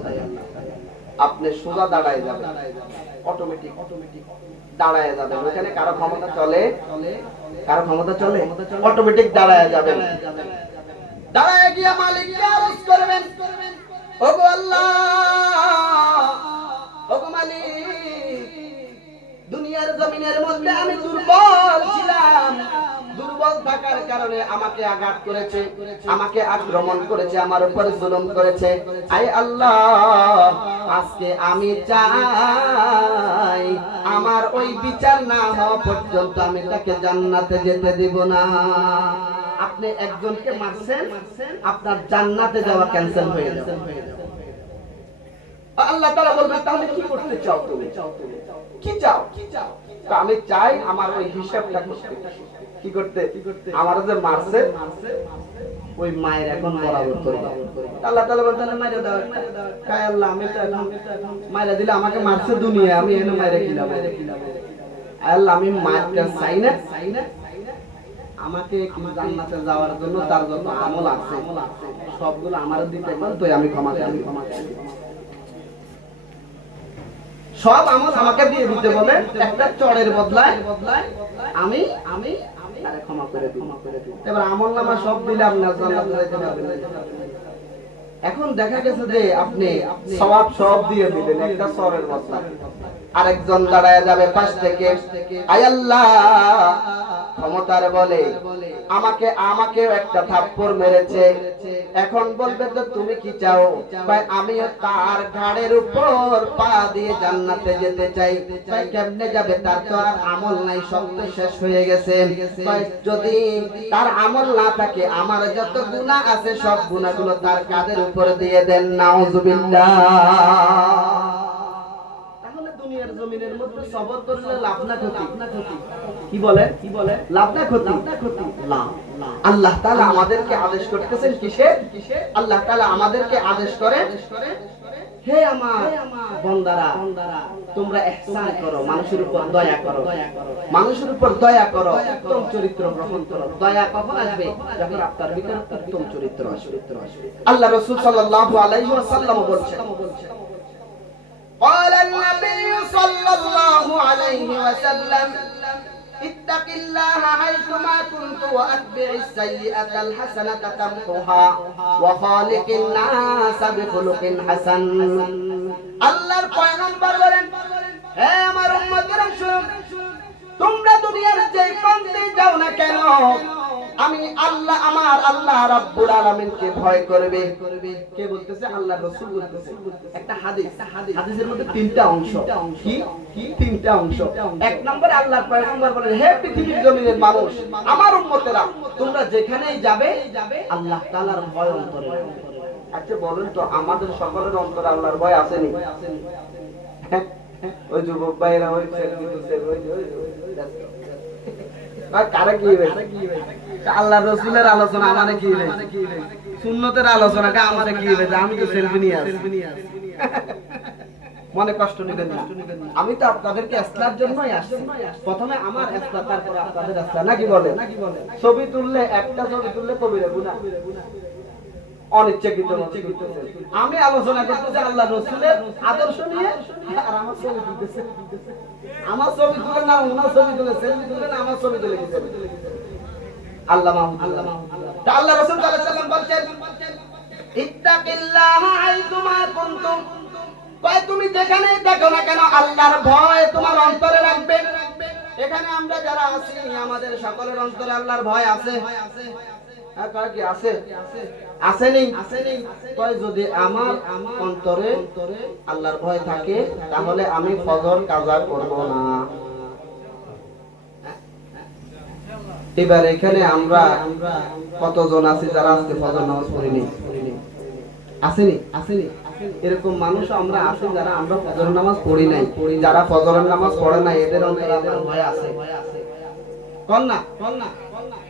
আপনি সোজা দাঁড়ায় যাবেন, অটোমেটিক দাঁড়ায় যাবেন। ওখানে কারো ক্ষমতা চলে? কারো ক্ষমতা চলে? অটোমেটিক দাঁড়ায় যাবেন। দাঁড়ায় গিয়ে মালিককে আরজ করবেন, ওগো আল্লাহ, ওগো মালিক, দুনিয়ার জমিনের মধ্যে আমি দুর্বল ছিলাম, দুর্বল থাকার কারণে আমাকে আঘাত করেছে, আমাকে আক্রমণ করেছে, আমার উপর জুলুম করেছে। আয় আল্লাহ, আজকে আমি চাই আমার ওই বিচার না হওয়া পর্যন্ত আমি তাকে জান্নাতে যেতে দেব না। আপনি একজনকে মারছেন, আপনার জান্নাতে যাওয়া ক্যান্সেল হয়ে যাবে। আল্লাহ তাআলা বলবেন তাহলে কি করতে চাও তুমি, কি চাও? তো আমি চাই আমার ওই হিসাবটা করতে। কি করতে? আমার যে মারছে ওই মায়ের এখন বরাবর করবে। আল্লাহ তাআলা বলেন মাইরা দাও, কায় আল্লাহ আমি তো এখন মাইরা দিলে আমাকে মারছে দুনিয়া, আমি এনে মাইরা কিলাম। আল্লাহ আমি মারতে চাই না, আমাকে জান্নাতে যাওয়ার জন্য তার যত আমল আছে সবগুলো আমার দিতে বল, তো আমি ক্ষমা চাই। সব আমল আমাকে দিয়ে দিতে বলে, একটা চড়ের বদলায় আমি তারে ক্ষমা করে দিই। এবার আমলনামা সব দিলাম না, জান্নাতে যাইতে পারবেন। এখন দেখা গেছে যে আপনি সওয়াব সব দিয়ে দিলেন একটা চড়ের বদলায়, আরেকজন দাঁড়ায় যাবে পাশ থেকে, আয় আল্লাহ ক্ষমতার বলে আমাকেও একটা থাপ্পড় মেরেছে, এখন বলবে তো তুমি কি চাও? ভাই আমিও তার ঘাড়ের উপর পা দিয়ে জান্নাতে যেতে চাই। ভাই কেমনে যাবে? তার তো আর আমল নাই, সব তো শেষ হয়ে গেছে। ভাই যদি তার আমল না থাকে, আমার যত গুনাহ আছে সব গুনাহগুলো তার কাঁধের উপর দিয়ে দেন। নাউজুবিল্লাহ। দুনিয়ার জমিনের মধ্যে সবর করলে লাভ না ক্ষতি? কি বলে লাভ না ক্ষতি? লাভ। আল্লাহ তাআলা আমাদেরকে আদেশ করতেছেন কিসের? আল্লাহ তাআলা আমাদেরকে আদেশ করেন, হে আমার বান্দারা তোমরা ইহসান করো, মানুষের উপর দয়া করো, মানুষের উপর দয়া করো, উত্তম চরিত্র গ্রহণ করো। দয়া কখন আসবে? যখন আপনার ভিতরে উত্তম চরিত্র আসবে। আল্লাহ রাসূল সাল্লাল্লাহু আলাইহি ওয়াসাল্লাম বলছেন, قال النبي صلى الله عليه وسلم اتق الله حيثما كنت واتبع السيئة الحسنة تمحها وخالق الناس بخلق حسن। আল্লাহর পয়গম্বর বলেন, হে আমার উম্মতেরা শুনো, তোমরা দুনিয়ার যে প্রান্তে যাও না কেন, আমি আল্লাহ রাব্বুল আলামিনকে ভয় করবে। কে বলতেছে? আল্লাহ রাসূল বলতেছে। একটা হাদিসের মধ্যে তিনটা অংশ। কি তিনটা অংশ? এক নম্বরে আল্লাহর পয়গম্বর বলেন, হে পৃথিবীর জমিনের মানুষ, আমার উম্মতেরা তোমরা যেখানেই যাবে আল্লাহ তাআলার ভয় অন্তরে রাখবে। আচ্ছা বলেন তো, আমাদের সকলের অন্তরে আল্লাহর ভয় আছে নি? ওই যুবক ভাইরা ওই সেলফি তুলছে, কারে কি হয়েছে? আল্লাহ রাসূলের আলোচনা আমারে কি হয়েছে? সুন্নতের আলোচনা কা আমারে কি হয়েছে? আমি তো সেলফি নিয়ে আসি। মনে কষ্ট নেবেন না, আমি তো আপনাদেরকে ইসলামের জন্যই আসছি। প্রথমে আমার ইসলাম, তারপর আপনাদের ইসলাম। নাকি বলে? ছবি তুললে, একটা ছবি তুললে কবিরা গুনাহ, অনিচ্ছাকৃত। আমি আলোচনা করতেছি আল্লাহ রাসূলের আদর্শ নিয়ে, আর আমার ছবি তুলতেছে। আমার ছবি তুলে না, ওনার ছবি তুলে, সেলফি তুলে না, আমার ছবি তুলে দিতে আল্লাহ আল্লাহ রাসূল সাল্লাল্লাহু আলাইহি ওয়াসাল্লাম বলছেন, ইত্তাকিল্লাহা হাইতুমা কুনতুম। কয় তুমি যেখানেই দেখো না কেন আল্লাহর ভয় তোমার অন্তরে রাখবে। এখানে আমরা যারা আছি আমাদের সকলের অন্তরে আল্লাহর ভয় আছে। কয় কি আছে? আসেনি? কয় যদি আমার অন্তরে আল্লাহর ভয় থাকে তাহলে আমি ফজর কাজা করব না। এবার এখানে আমরা কতজন আছি যারা আজকে ফজর নামাজ পড়িনি? আসেনি? এরকম মানুষ আমরা আছি যারা আমরা ফজর নামাজ পড়ি নাই। যারা ফজরের নামাজ পড়ে নাই এদের অন্তরে আল্লাহর ভয় আছে। কোন না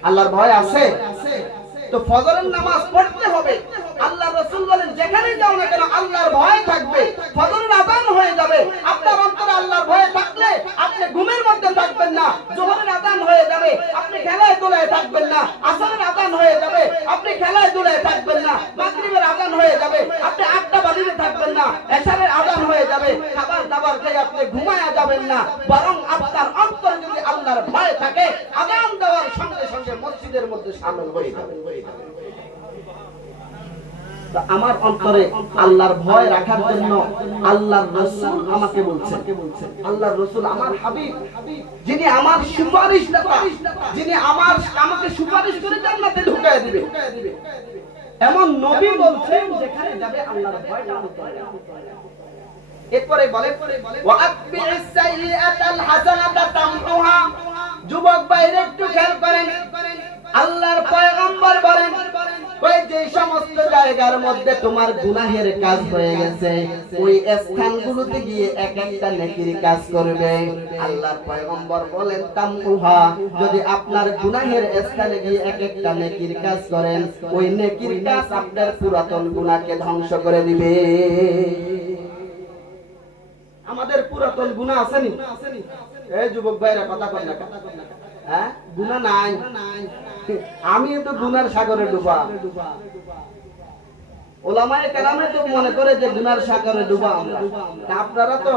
আল্লাহর ভয় আছে? তো ফজরের নামাজ পড়তে হবে। আল্লাহ রাসূল বলেন, যেখানে যাও না কেন আল্লাহর ভয় থাকবে। ফজরের আযান হয়ে যাবে, আপনার অন্তরে আল্লাহর ভয় থাকলে আপনি ঘুমের মধ্যে থাকবেন না। যোহরের আযান হয়ে যাবে, আপনি খেলায় দুলায় থাকবেন না। আসরের আযান হয়ে যাবে, আপনি খেলায় দুলায় থাকবেন না। মাগরিবের আযান হয়ে যাবে, আপনি আড্ডা বাজিতে থাকবেন না। এশারের আযান হয়ে যাবে, খাবার দাবার খেয়ে আপনি ঘুমায়া যাবেন না। বরং আপনার অন্তরে যদি আল্লাহর ভয় থাকে, আযান দেওয়ার সঙ্গে সঙ্গে মসজিদের মধ্যে শামিল হয়ে যাবেন। আমার অন্তরে আল্লাহর ভয় রাখার জন্য আল্লাহর রাসূল আমাকে বলছেন, আল্লাহর রাসূল আমার হাবিব, যিনি আমার সুপারিশদাতা, যিনি আমাকে সুপারিশ করে জান্নাতে ঢুকায় দিবে, এমন নবী বলছেন যেখানে যাবে আল্লাহর ভয়টা অন্তরে রাখবে। এরপরে বলে ওয়াতবি'is সাইয়্যাতাল হাসানাতা তামহুহা। যুবক ভাইরা একটু খেয়াল করেন, আল্লাহর পয়গম্বর বলেন ওই যে সমস্ত জায়গার মধ্যে তোমার গুনাহের কাজ হয়ে গেছে ওই স্থানগুলোতে গিয়ে এক একটা নেকির কাজ করবে। আল্লাহর পয়গম্বর বলেন তামুহা, যদি আপনার গুনাহের স্থানে গিয়ে এক একটা নেকির কাজ করেন ওই নেকির কাজ আপনার পুরাতন গুনাহকে ধ্বংস করে দিবে। আমাদের পুরাতন গুনাহ আছে নি? এই যুবক ভাইরা কথা কন না, হ্যাঁ গুনাহ নাই? আমি তো গুনার সাগরে ডুবা। ওলামায়ে কেরামে তো মনে করে যে গুনার সাগরে ডুবা আমরা, আপনারা তো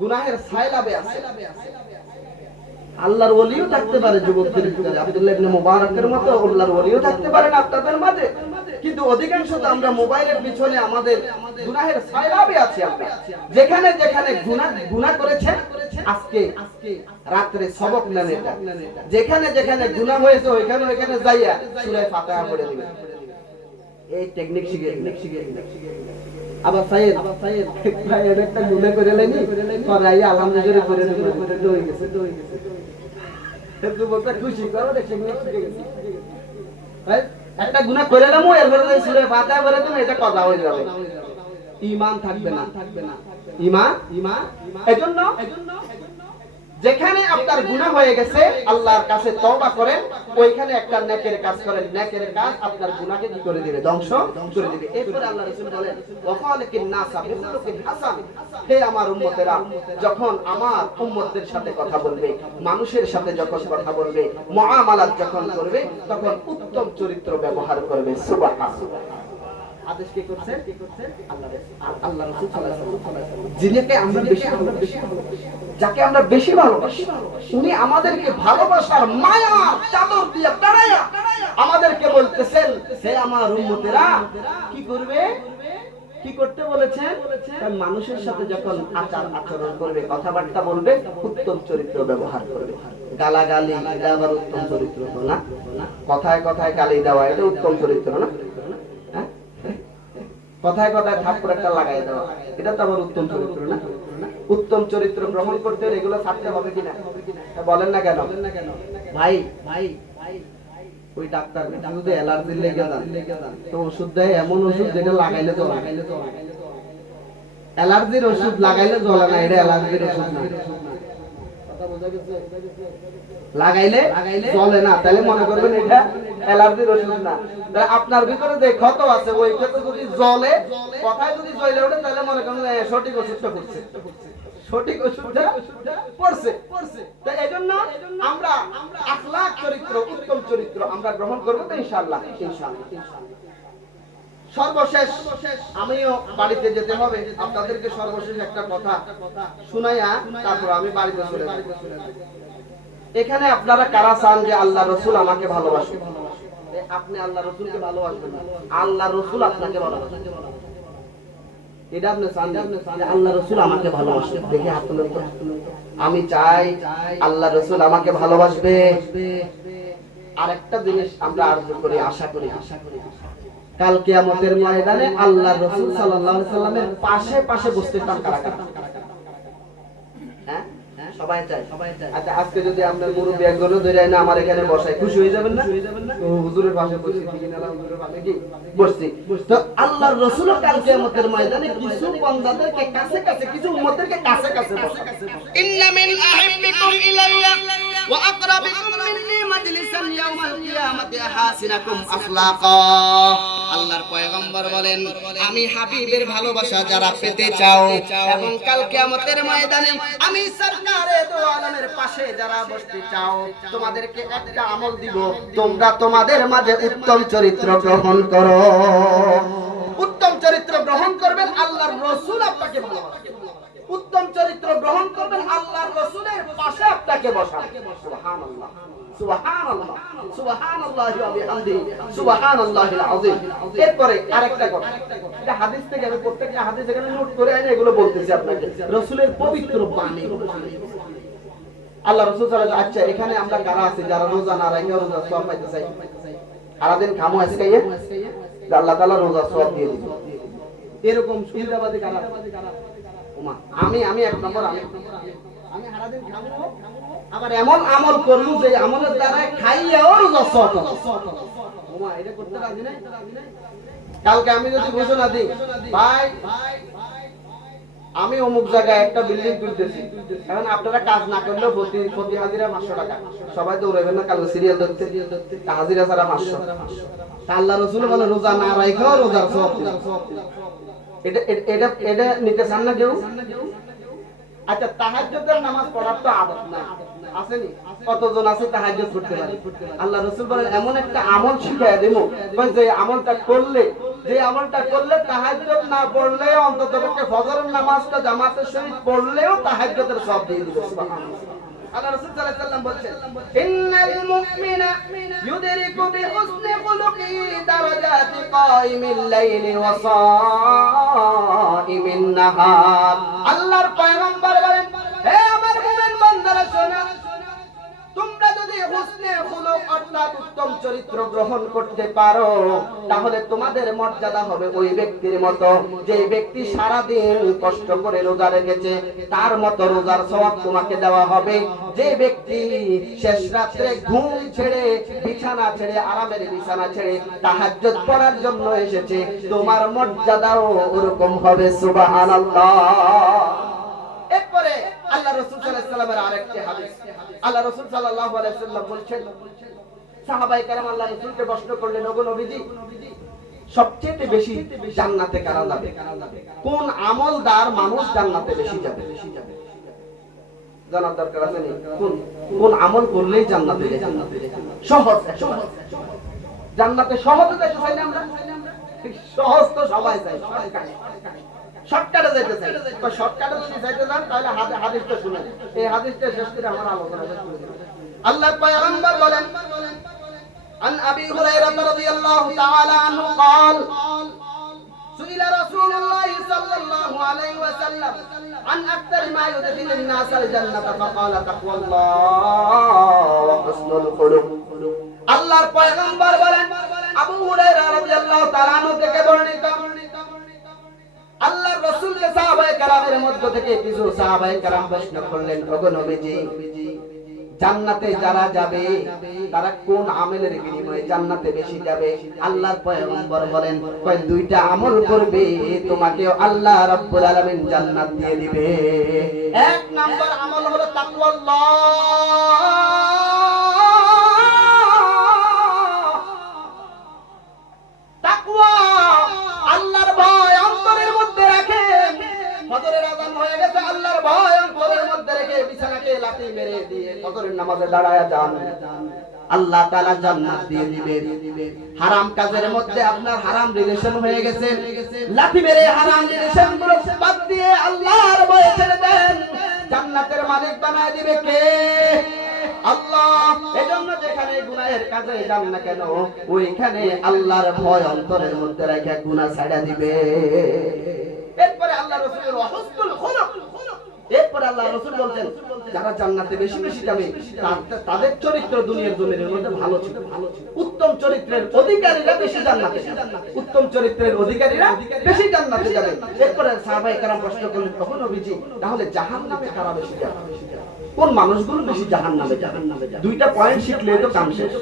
গুনাহের সাইলাবে আছেন। আল্লাহর ওলিও থাকতে পারে যুবকদের ভিতরে, আব্দুল্লাহ ইবনে মুবারকের মতো আল্লাহর ওলিও থাকতে পারেন আপনাদের মাঝে, কিন্তু অধিকাংশ তো আমরা মোবাইলের পিছনে আমাদের গুনাহের সাইলাবে আছি। আমরা যেখানে যেখানে গুনাহ করেছেন আজকে রাতে সবক নেন, এটা যেখানে যেখানে গুনাহ হয়েছে ওইখানে ওইখানে যাইয়া সূরা ফাতিহা পড়ে দিবেন। এই টেকনিক শিখে আবার সাইয়েদ ভাই একটা গুনাহ করে লাইনি পরাই আলহামদুলিল্লাহ করে দই গেছে যুবকটা খুশি করো টেকনিক শিখে গেছে। ভাই একটা গুনাহ করে লামু এরপরে সূরা ফাতিহা পড়ে তুমি, এটা কথা হয়ে যাবে, ঈমান থাকবে না। ঈমান এজন্য যেখানে আপনার গুনাহ হয়ে গেছে আল্লাহর কাছে তওবা করেন, ওইখানে একটা নেকের কাজ করেন, নেকের কাজ আপনার গুনাহকে কি করে দিবে? ধ্বংস করে দিবে। এরপর আল্লাহ রাসূল বলেন ওয়াকালিকিন নাসা বিখুলুকিন হাসান, হে আমার উম্মতেরা যখন আমার উম্মতদের সাথে কথা বলবে, মানুষের সাথে যখন কথা বলবে, মুআমালাত যখন করবে তখন উত্তম চরিত্র ব্যবহার করবে। সুবহানাল্লাহ। আদেশ কে করছে? আল্লাহ রাসূল সাল্লাল্লাহু আলাইহি ওয়াসাল্লাম। যিনিকে আমরা বেশি ভালোবাসি, যাকে আমরা বেশি ভালোবাসি, উনি আমাদেরকে ভালোবাসার মায়া চাদর দিয়ে দাঁড়ায়া আমাদেরকে বলতেছেন হে আমার উম্মতেরা কি করবে? কি করতে বলেছেন? মানুষের সাথে যখন আচরণ করবে, কথাবার্তা বলবে, উত্তম চরিত্র ব্যবহার করবে। গালাগালি এটা আবার উত্তম চরিত্র না? কথায় কথায় গালি দেওয়া এটা উত্তম চরিত্র না? কথায় কথায় থাপ্পড় একটা লাগাই দেওয়া এটা তো আবার উত্তম চরিত্র না? উত্তম চরিত্র গ্রহণ করতে হলে এগুলো ছাড়তে হবে কিনা বলেন না কেন? ভাই ওই ডাক্তার যদি অ্যালার্জির লেগে যান তো ওষুধ দেয়, এমন ওষুধ যেটা লাগাইলে তো অ্যালার্জির ওষুধ লাগাইলে জ্বলে না, এটা অ্যালার্জির ওষুধ না। কথা বোঝা গেছে? লাগাইলে জ্বলে না, তাহলে মনে করবেন এটা অ্যালার্জির ওষুধ না। আপনার ভিতরে যে ক্ষত আছে ওই ক্ষত যদি জ্বলে, কথায় যদি জ্বলে ওঠে, তাহলে মনে করেন সঠিক ওষুধটা করছে, সঠিক ওষুধটা পড়ছে। তাই এজন্য আমরা আখলাক চরিত্র, উত্তম চরিত্র আমরা গ্রহণ করব তো ইনশাআল্লাহ। সর্বশেষ আমিও বাড়িতে যেতে হবে, আপনাদেরকে সর্বশেষ একটা কথা শুনাইয়া তারপর আমি বাড়িতে চলে যাব। এখানে আপনারা কারা চান যে আল্লাহ রাসূল আমাকে ভালোবাসে? আপনি আল্লাহ রাসূলকে ভালোবাসবেন না, আল্লাহ রাসূল আপনাকে ভালোবাসেন। এটা আপনি চান যে আল্লাহ রাসূল আমাকে ভালোবাসে? দেখি হাত তুলেন তো। আমি চাই আল্লাহ রাসূল আমাকে ভালোবাসবে। আরেকটা জিনিস আমরা আরজু করি, আশা করি, কাল কিয়ামতের ময়দানে আল্লাহ রাসূল সাল্লাল্লাহু আলাইহি সাল্লামের পাশে পাশে বসতে চান কারা কারা? হ্যাঁ সবাই চাই। আচ্ছা আজকে যদি আপনার মুরব্বি একজনও ধরে না আমার এখানে বসায়, খুশি হয়ে যাবেন না? ও হুজুরের পাশে বসি, দিনাল্লাহ হুজুরের পাশে কি বসছি। তো আল্লাহর রাসূল কাল কিয়ামতের ময়দানে কিছু বান্দাদেরকে কাছে কাছে, কিছু উম্মতদেরকে কাছে কাছে বসাবে। ইন্না মিন আহাব্বিকুম ইলাইয়া ওয়া আকরাবিকুম মিন্নি মাজলিসান ইয়াউমাল কিয়ামাতি আহাসিনাকুম আখলাকা। আল্লাহর পয়গম্বর বলেন আমি হাবিবের ভালোবাসা যারা পেতে চাও এবং কাল কিয়ামতের ময়দানে আমি সরকারে দো আলমের পাশে যারা বসতে চাও, তোমাদেরকে একটা আমল দিব, তোমরা তোমাদের মাঝে উত্তম চরিত্র গ্রহণ করো। উত্তম চরিত্র গ্রহণ করবেন, আল্লাহর রাসূল আপনাকে ভালোবাসেন। উত্তম চরিত্র গ্রহণ করবেন, আল্লাহর রাসূলের পাশে আপনাকে বসাবেন। সুবহানাল্লাহ, সুবহানাল্লাহ, সুবহানাল্লাহি ওয়া বিহামদিহি, সুবহানাল্লাহিল আযীম। এরপরে আরেকটা কথা, এটা হাদিস থেকে আমি প্রত্যেকটা হাদিস এখানে নোট করে আইনা এগুলো বলতেছি আপনাকে, রাসূলের পবিত্র বাণী। আল্লাহ রাসূল সাল্লাল্লাহু আলাইহি ওয়াসাল্লাম, আচ্ছা এখানে আমরা কারা আছি যারা রোজা না রাখে রোজা সওয়াব পাইতে চাই? সারাদিন খামো আজকে আল্লাহ তাআলা রোজা সওয়াব দিয়ে দিবেন, এরকম সুবিধাবাদী কারা? ওমা আমি এক নম্বর, আমি সারাদিন খামো, আবার এমন আমল করব যে আমলের দ্বারা খাইয়াও রোজা সওয়াব পাবো। এটা করতে রাজি নাই। কালকে আমি যদি ঘোষণা দিই, ভাই আমি অমুক জায়গায় একটা বিল্ডিং তুলতেছি, এখন আপনারা কাজ না করলেও প্রতি হাজিরা 500 টাকা, সবাই দৌড়াবেন না কালকে সিরিয়াল ধরতে, হাজিরা ছাড়া 500। আল্লাহ রাসূল বলে রোজা না রাখলেও রোজার সওয়াব। এটা নিতে চান না কেউ? আচ্ছা, তাহাজ্জুদের নামাজ পড়ার তো আদত নাই, আসেনি? কতজন আছে তাহাজ্জুদ করতে পারে? আল্লাহ রাসূল বলেন এমন একটা আমল শিখায়া দেব, যে আমলটা করলে তাহাজ্জুদ না পড়লে অন্ততপক্ষে ফজরের নামাজটা জামাতের সহিত পড়লেও তাহাজ্জুদের সওয়াব দিয়ে দিবে। সুবহানাল্লাহ। আল্লাহ রাসূল সাল্লাল্লাহু আলাইহি ওয়াসাল্লাম বলেন, ইন্নাল মুমিনা ইউদরিকু বিহুসনি খুলুকিহি দারাজাতি কাইমিল লাইলি ওয়া সাইমিন নাহার। আল্লাহর পয়গম্বর বলেন, হে আমার মুমিন বান্দারা শোনো, তোমরা যদি হুসনে খুলুক অর্থাৎ উত্তম চরিত্র গ্রহণ করতে পারো, তাহলে তোমাদের মর্যাদা হবে ওই ব্যক্তির মতো যে ব্যক্তি সারা দিন কষ্ট করে রোজা রেখেছে, তার মতো রোজার সওয়াব তোমাকে দেওয়া হবে। যে ব্যক্তি শেষ রাত্রে ঘুম ছেড়ে বিছানা ছেড়ে আরামের বিছানা ছেড়ে তাহাজ্জুদ পড়ার জন্য এসেছে, তোমার মর্যাদাও ওরকম হবে। সুবহানাল্লাহ। এরপরে আল্লাহ রাসূল সাল্লাল্লাহু আলাইহি ওয়াসাল্লামের আরেকটি হাদিস, আল্লাহ রাসূল সাল্লাল্লাহু আলাইহি ওয়াসাল্লাম বলেছেন, সাহাবায়ে কেরাম আল্লাহ রাসূলকে প্রশ্ন করলেন, ওগো নবীজি, সবচেয়ে বেশি জান্নাতে কারা যাবে? কোন আমলদার মানুষ জান্নাতে বেশি যাবে? জানার দরকার আছে না? কোন আমল করলেই জান্নাতে যাবে? সহজ, জান্নাতে সহজে যাইতে চাই না আমরা? সহজ তো সবাই চাই, শর্টকাটে যেতে চাই। তো শর্টকাটে যদি যাইতে চান তাহলে হাদিসটা শুনেন, এই হাদিসটা শেষ করে আমার আলোচনা শেষ করে দিন। আল্লাহর পয়গম্বর বলেন, আন আবি হুরায়রা রাদিয়াল্লাহু তাআলা আনহু قال সুইলা রাসূলুল্লাহ সাল্লাল্লাহু আলাইহি ওয়াসাল্লাম আন আকতার মা ইউদখিলুন নাস আল জান্নাতা ফাকালা তাকওয়াল্লাহ ওয়া হুসনুল খুলুক। আল্লাহর পয়গম্বর বলেন, আবু হুরায়রা রাদিয়াল্লাহু তাআলা আনহু থেকে বর্ণিত, আল্লাহর রাসূলকে সাহাবায়ে কেরামের মধ্য থেকে কিছু সাহাবায়ে কেরাম প্রশ্ন করলেন, ওগো নবীজি, জান্নাতে যারা যাবে তারা কোন আমলের বিনিময়ে জান্নাতে বেশি যাবে? আল্লাহর পয়গম্বর বলেন, কয় দুইটা আমল করবে তোমাকে আল্লাহ রাব্বুল আলামিন জান্নাত দিয়ে দিবে। এক নাম্বার আমল হলো তাকওয়াল্লাহ, তাকওয়া, আল্লাহর ভয় অন্তরের মধ্যে রাখেন। ফজরের আযান হয়ে গেছে, আল্লাহর ভয় অন্তরের মধ্যে রেখে বিছানাকে লাথি মেরে দিয়ে ফজরের নামাজে দাঁড়ায়া যান, আল্লাহ তাআলা জান্নাত দিয়ে দিবেন। হারাম কাজের মধ্যে আপনার হারাম রিলেশন হয়ে গেছে, লাথি মেরে হারাম রিলেশন গুলো বাদ দিয়ে আল্লাহর ভয়ে ছেড়ে দেন, জান্নাতের মালিক বানায় দিবে কে? আল্লাহ। এজন্য যেখানে গুনাহের কাজে যান না কেন, ওইখানে আল্লাহর ভয় অন্তরের মধ্যে রেখে গুনাহ ছাড়া দিবে। এরপরে আল্লাহ রাসূলের হুসনুল খুলুক, এরপরে আল্লাহ রাসূল বলেন, যারা জান্নাতে বেশি বেশি যাবে তাদের চরিত্র দুনিয়ার জমিনের মধ্যে ভালো ছিল। উত্তম চরিত্রের অধিকারীরা বেশি জান্নাতে যাবে, উত্তম চরিত্রের অধিকারীরা বেশি জান্নাতে যাবে। এরপরে সাহাবায়ে কেরাম প্রশ্ন করলেন, তখন নবীজি, তাহলে জাহান্নামে কারা বেশি যাবে? কোন মানুষগুলো বেশি জাহান্নামে যাবে? দুইটা পয়েন্ট শিখলে তো কাম শেষ।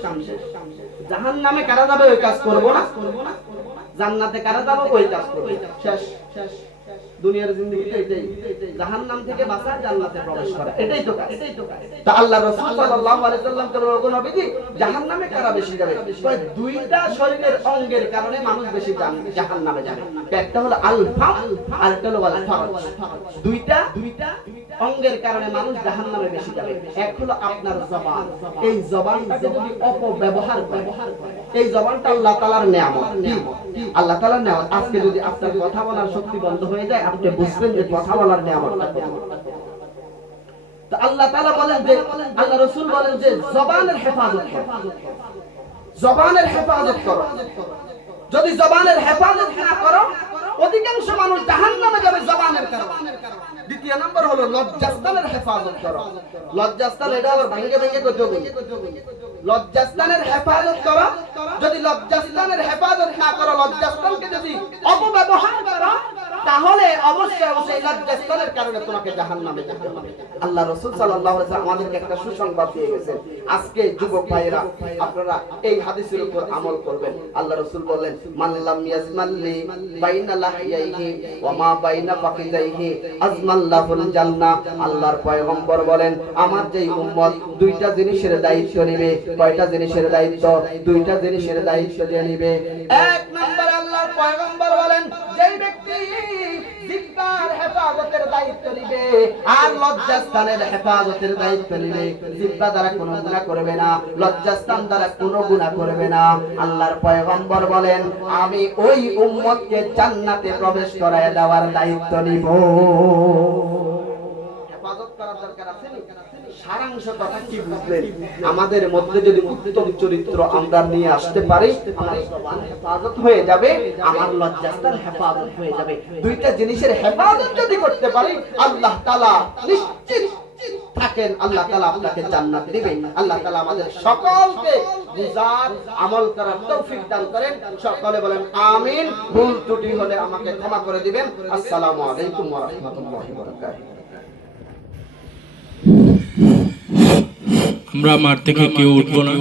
জাহান্নামে কারা যাবে ওই কাজ করব না, জান্নাতে কারা যাবে ওই কাজ করব, শেষ। দুনিয়ার জিন্দেগিতে এটাই, জাহান্নাম থেকে বাঁচা, জান্নাতে প্রবেশ করা, এটাই তো কাজ। তা আল্লাহ রাসূল সাল্লাল্লাহু আলাইহি ওয়াসাল্লাম কে বললেন, নবীজি, জাহান্নামে কারা বেশি যাবে? কয় দুইটা শরীরের অঙ্গের কারণে মানুষ বেশি জাহান্নামে যাবে। একটা হলো আল ফাম আর একটা হলো আল ফারজ। দুইটা অঙ্গের কারণে মানুষ জাহান্নামে বেশি যাবে। এক হলো আপনার জবান, এই জবানটাকে যদি অপব্যবহার করে, এই জবানটা আল্লাহ তাআলার নিয়ামত, কি আল্লাহ তাআলার নিয়ামত। আজকে যদি আপনার কথা বলার শক্তি বন্ধ হয়ে যায়, আপনি বুঝবেন যে কথা বলার নিয়ামতটা কত। তো আল্লাহ তাআলা বলেন যে, আল্লাহ রাসূল বলেন যে জবানের হেফাজত করো, জবানের হেফাজত করো। যদি জবানের হেফাজত না করো, অধিকাংশ মানুষ জাহান্নামে যাবে জবানের কারণে। দ্বিতীয় নম্বর হলো লজ্জাস্থানের হেফাজত করো। লজ্জাস্থান এটা আবার ভেঙে ভেঙে করতে হবে। লজ্জাস্থানের হেফাজত করো, যদি লজ্জাস্থানের হেফাজত না করো, লজ্জাস্থানকে যদি অপব্যবহার করো, তাহলে অবশ্যই অবশ্যই লজ্জাস্থানের কারণে তোমাকে জাহান্নামে যেতে হবে। আল্লাহ রাসূল সাল্লাল্লাহু আলাইহি ওয়াসাল্লাম আমাদেরকে একটা সুসংবাদ দিয়ে গেছেন। আজকে যুবক ভাইরা আপনারা এই হাদিসের উপর আমল করবেন। আল্লাহ রাসূল বলেন, মান লাম ইয়াজমাল্লি বাইনা লাহিয়াইহি ওয়া মা বাইনা ফাকিদাইহি আজমাল্লাহুল জান্নাহ। আল্লাহর পয়গম্বর বলেন, আমার যেই উম্মত দুইটা জিনিসের দায়িত্ব নেবে, কয়টা জিনিসের দায়িত্ব? দুইটা জিনিসের দায়িত্ব যে নেবে। এক নম্বরে আল্লাহর পয়গম্বর বলেন, যেই ব্যক্তি জিহ্বার হেফাজতের দায়িত্ব নেবে আর লজ্জাস্থানের হেফাজতের দায়িত্ব নেবে, জিহ্বা দ্বারা কোনো গুনাহ করবে না, লজ্জাস্থান দ্বারা কোনো গুনাহ করবে না, আল্লাহর পয়গম্বর বলেন, আমি ওই উম্মতকে জান্নাতে প্রবেশ করায় দেওয়ার দায়িত্ব নিব। হেফাজত করার দরকার আছে না? সারাংশ কথা কি বুঝলেন? আমাদের মধ্যে যদি উত্তম চরিত্র আমরা নিয়ে আসতে পারি, আমার জবান হেফাজত হয়ে যাবে, আমার লজ্জাস্থান হেফাজত হয়ে যাবে। দুইটা জিনিসের হেফাজত যদি করতে পারি, আল্লাহ তাআলা নিশ্চিত থাকেন, আল্লাহ তাআলা আপনাকে জান্নাত দিবেন। আল্লাহ তাআলা আমাদের সকলকে বুঝার আমল করার তৌফিক দান করেন। সকলে বলেন আমিন। ভুল ত্রুটি হলে আমাকে ক্ষমা করে দিবেন। আসসালামু আলাইকুম ওয়া রাহমাতুল্লাহি ওয়া বারাকাতুহু। আমরা মাঠ থেকে কেউ উঠবো না।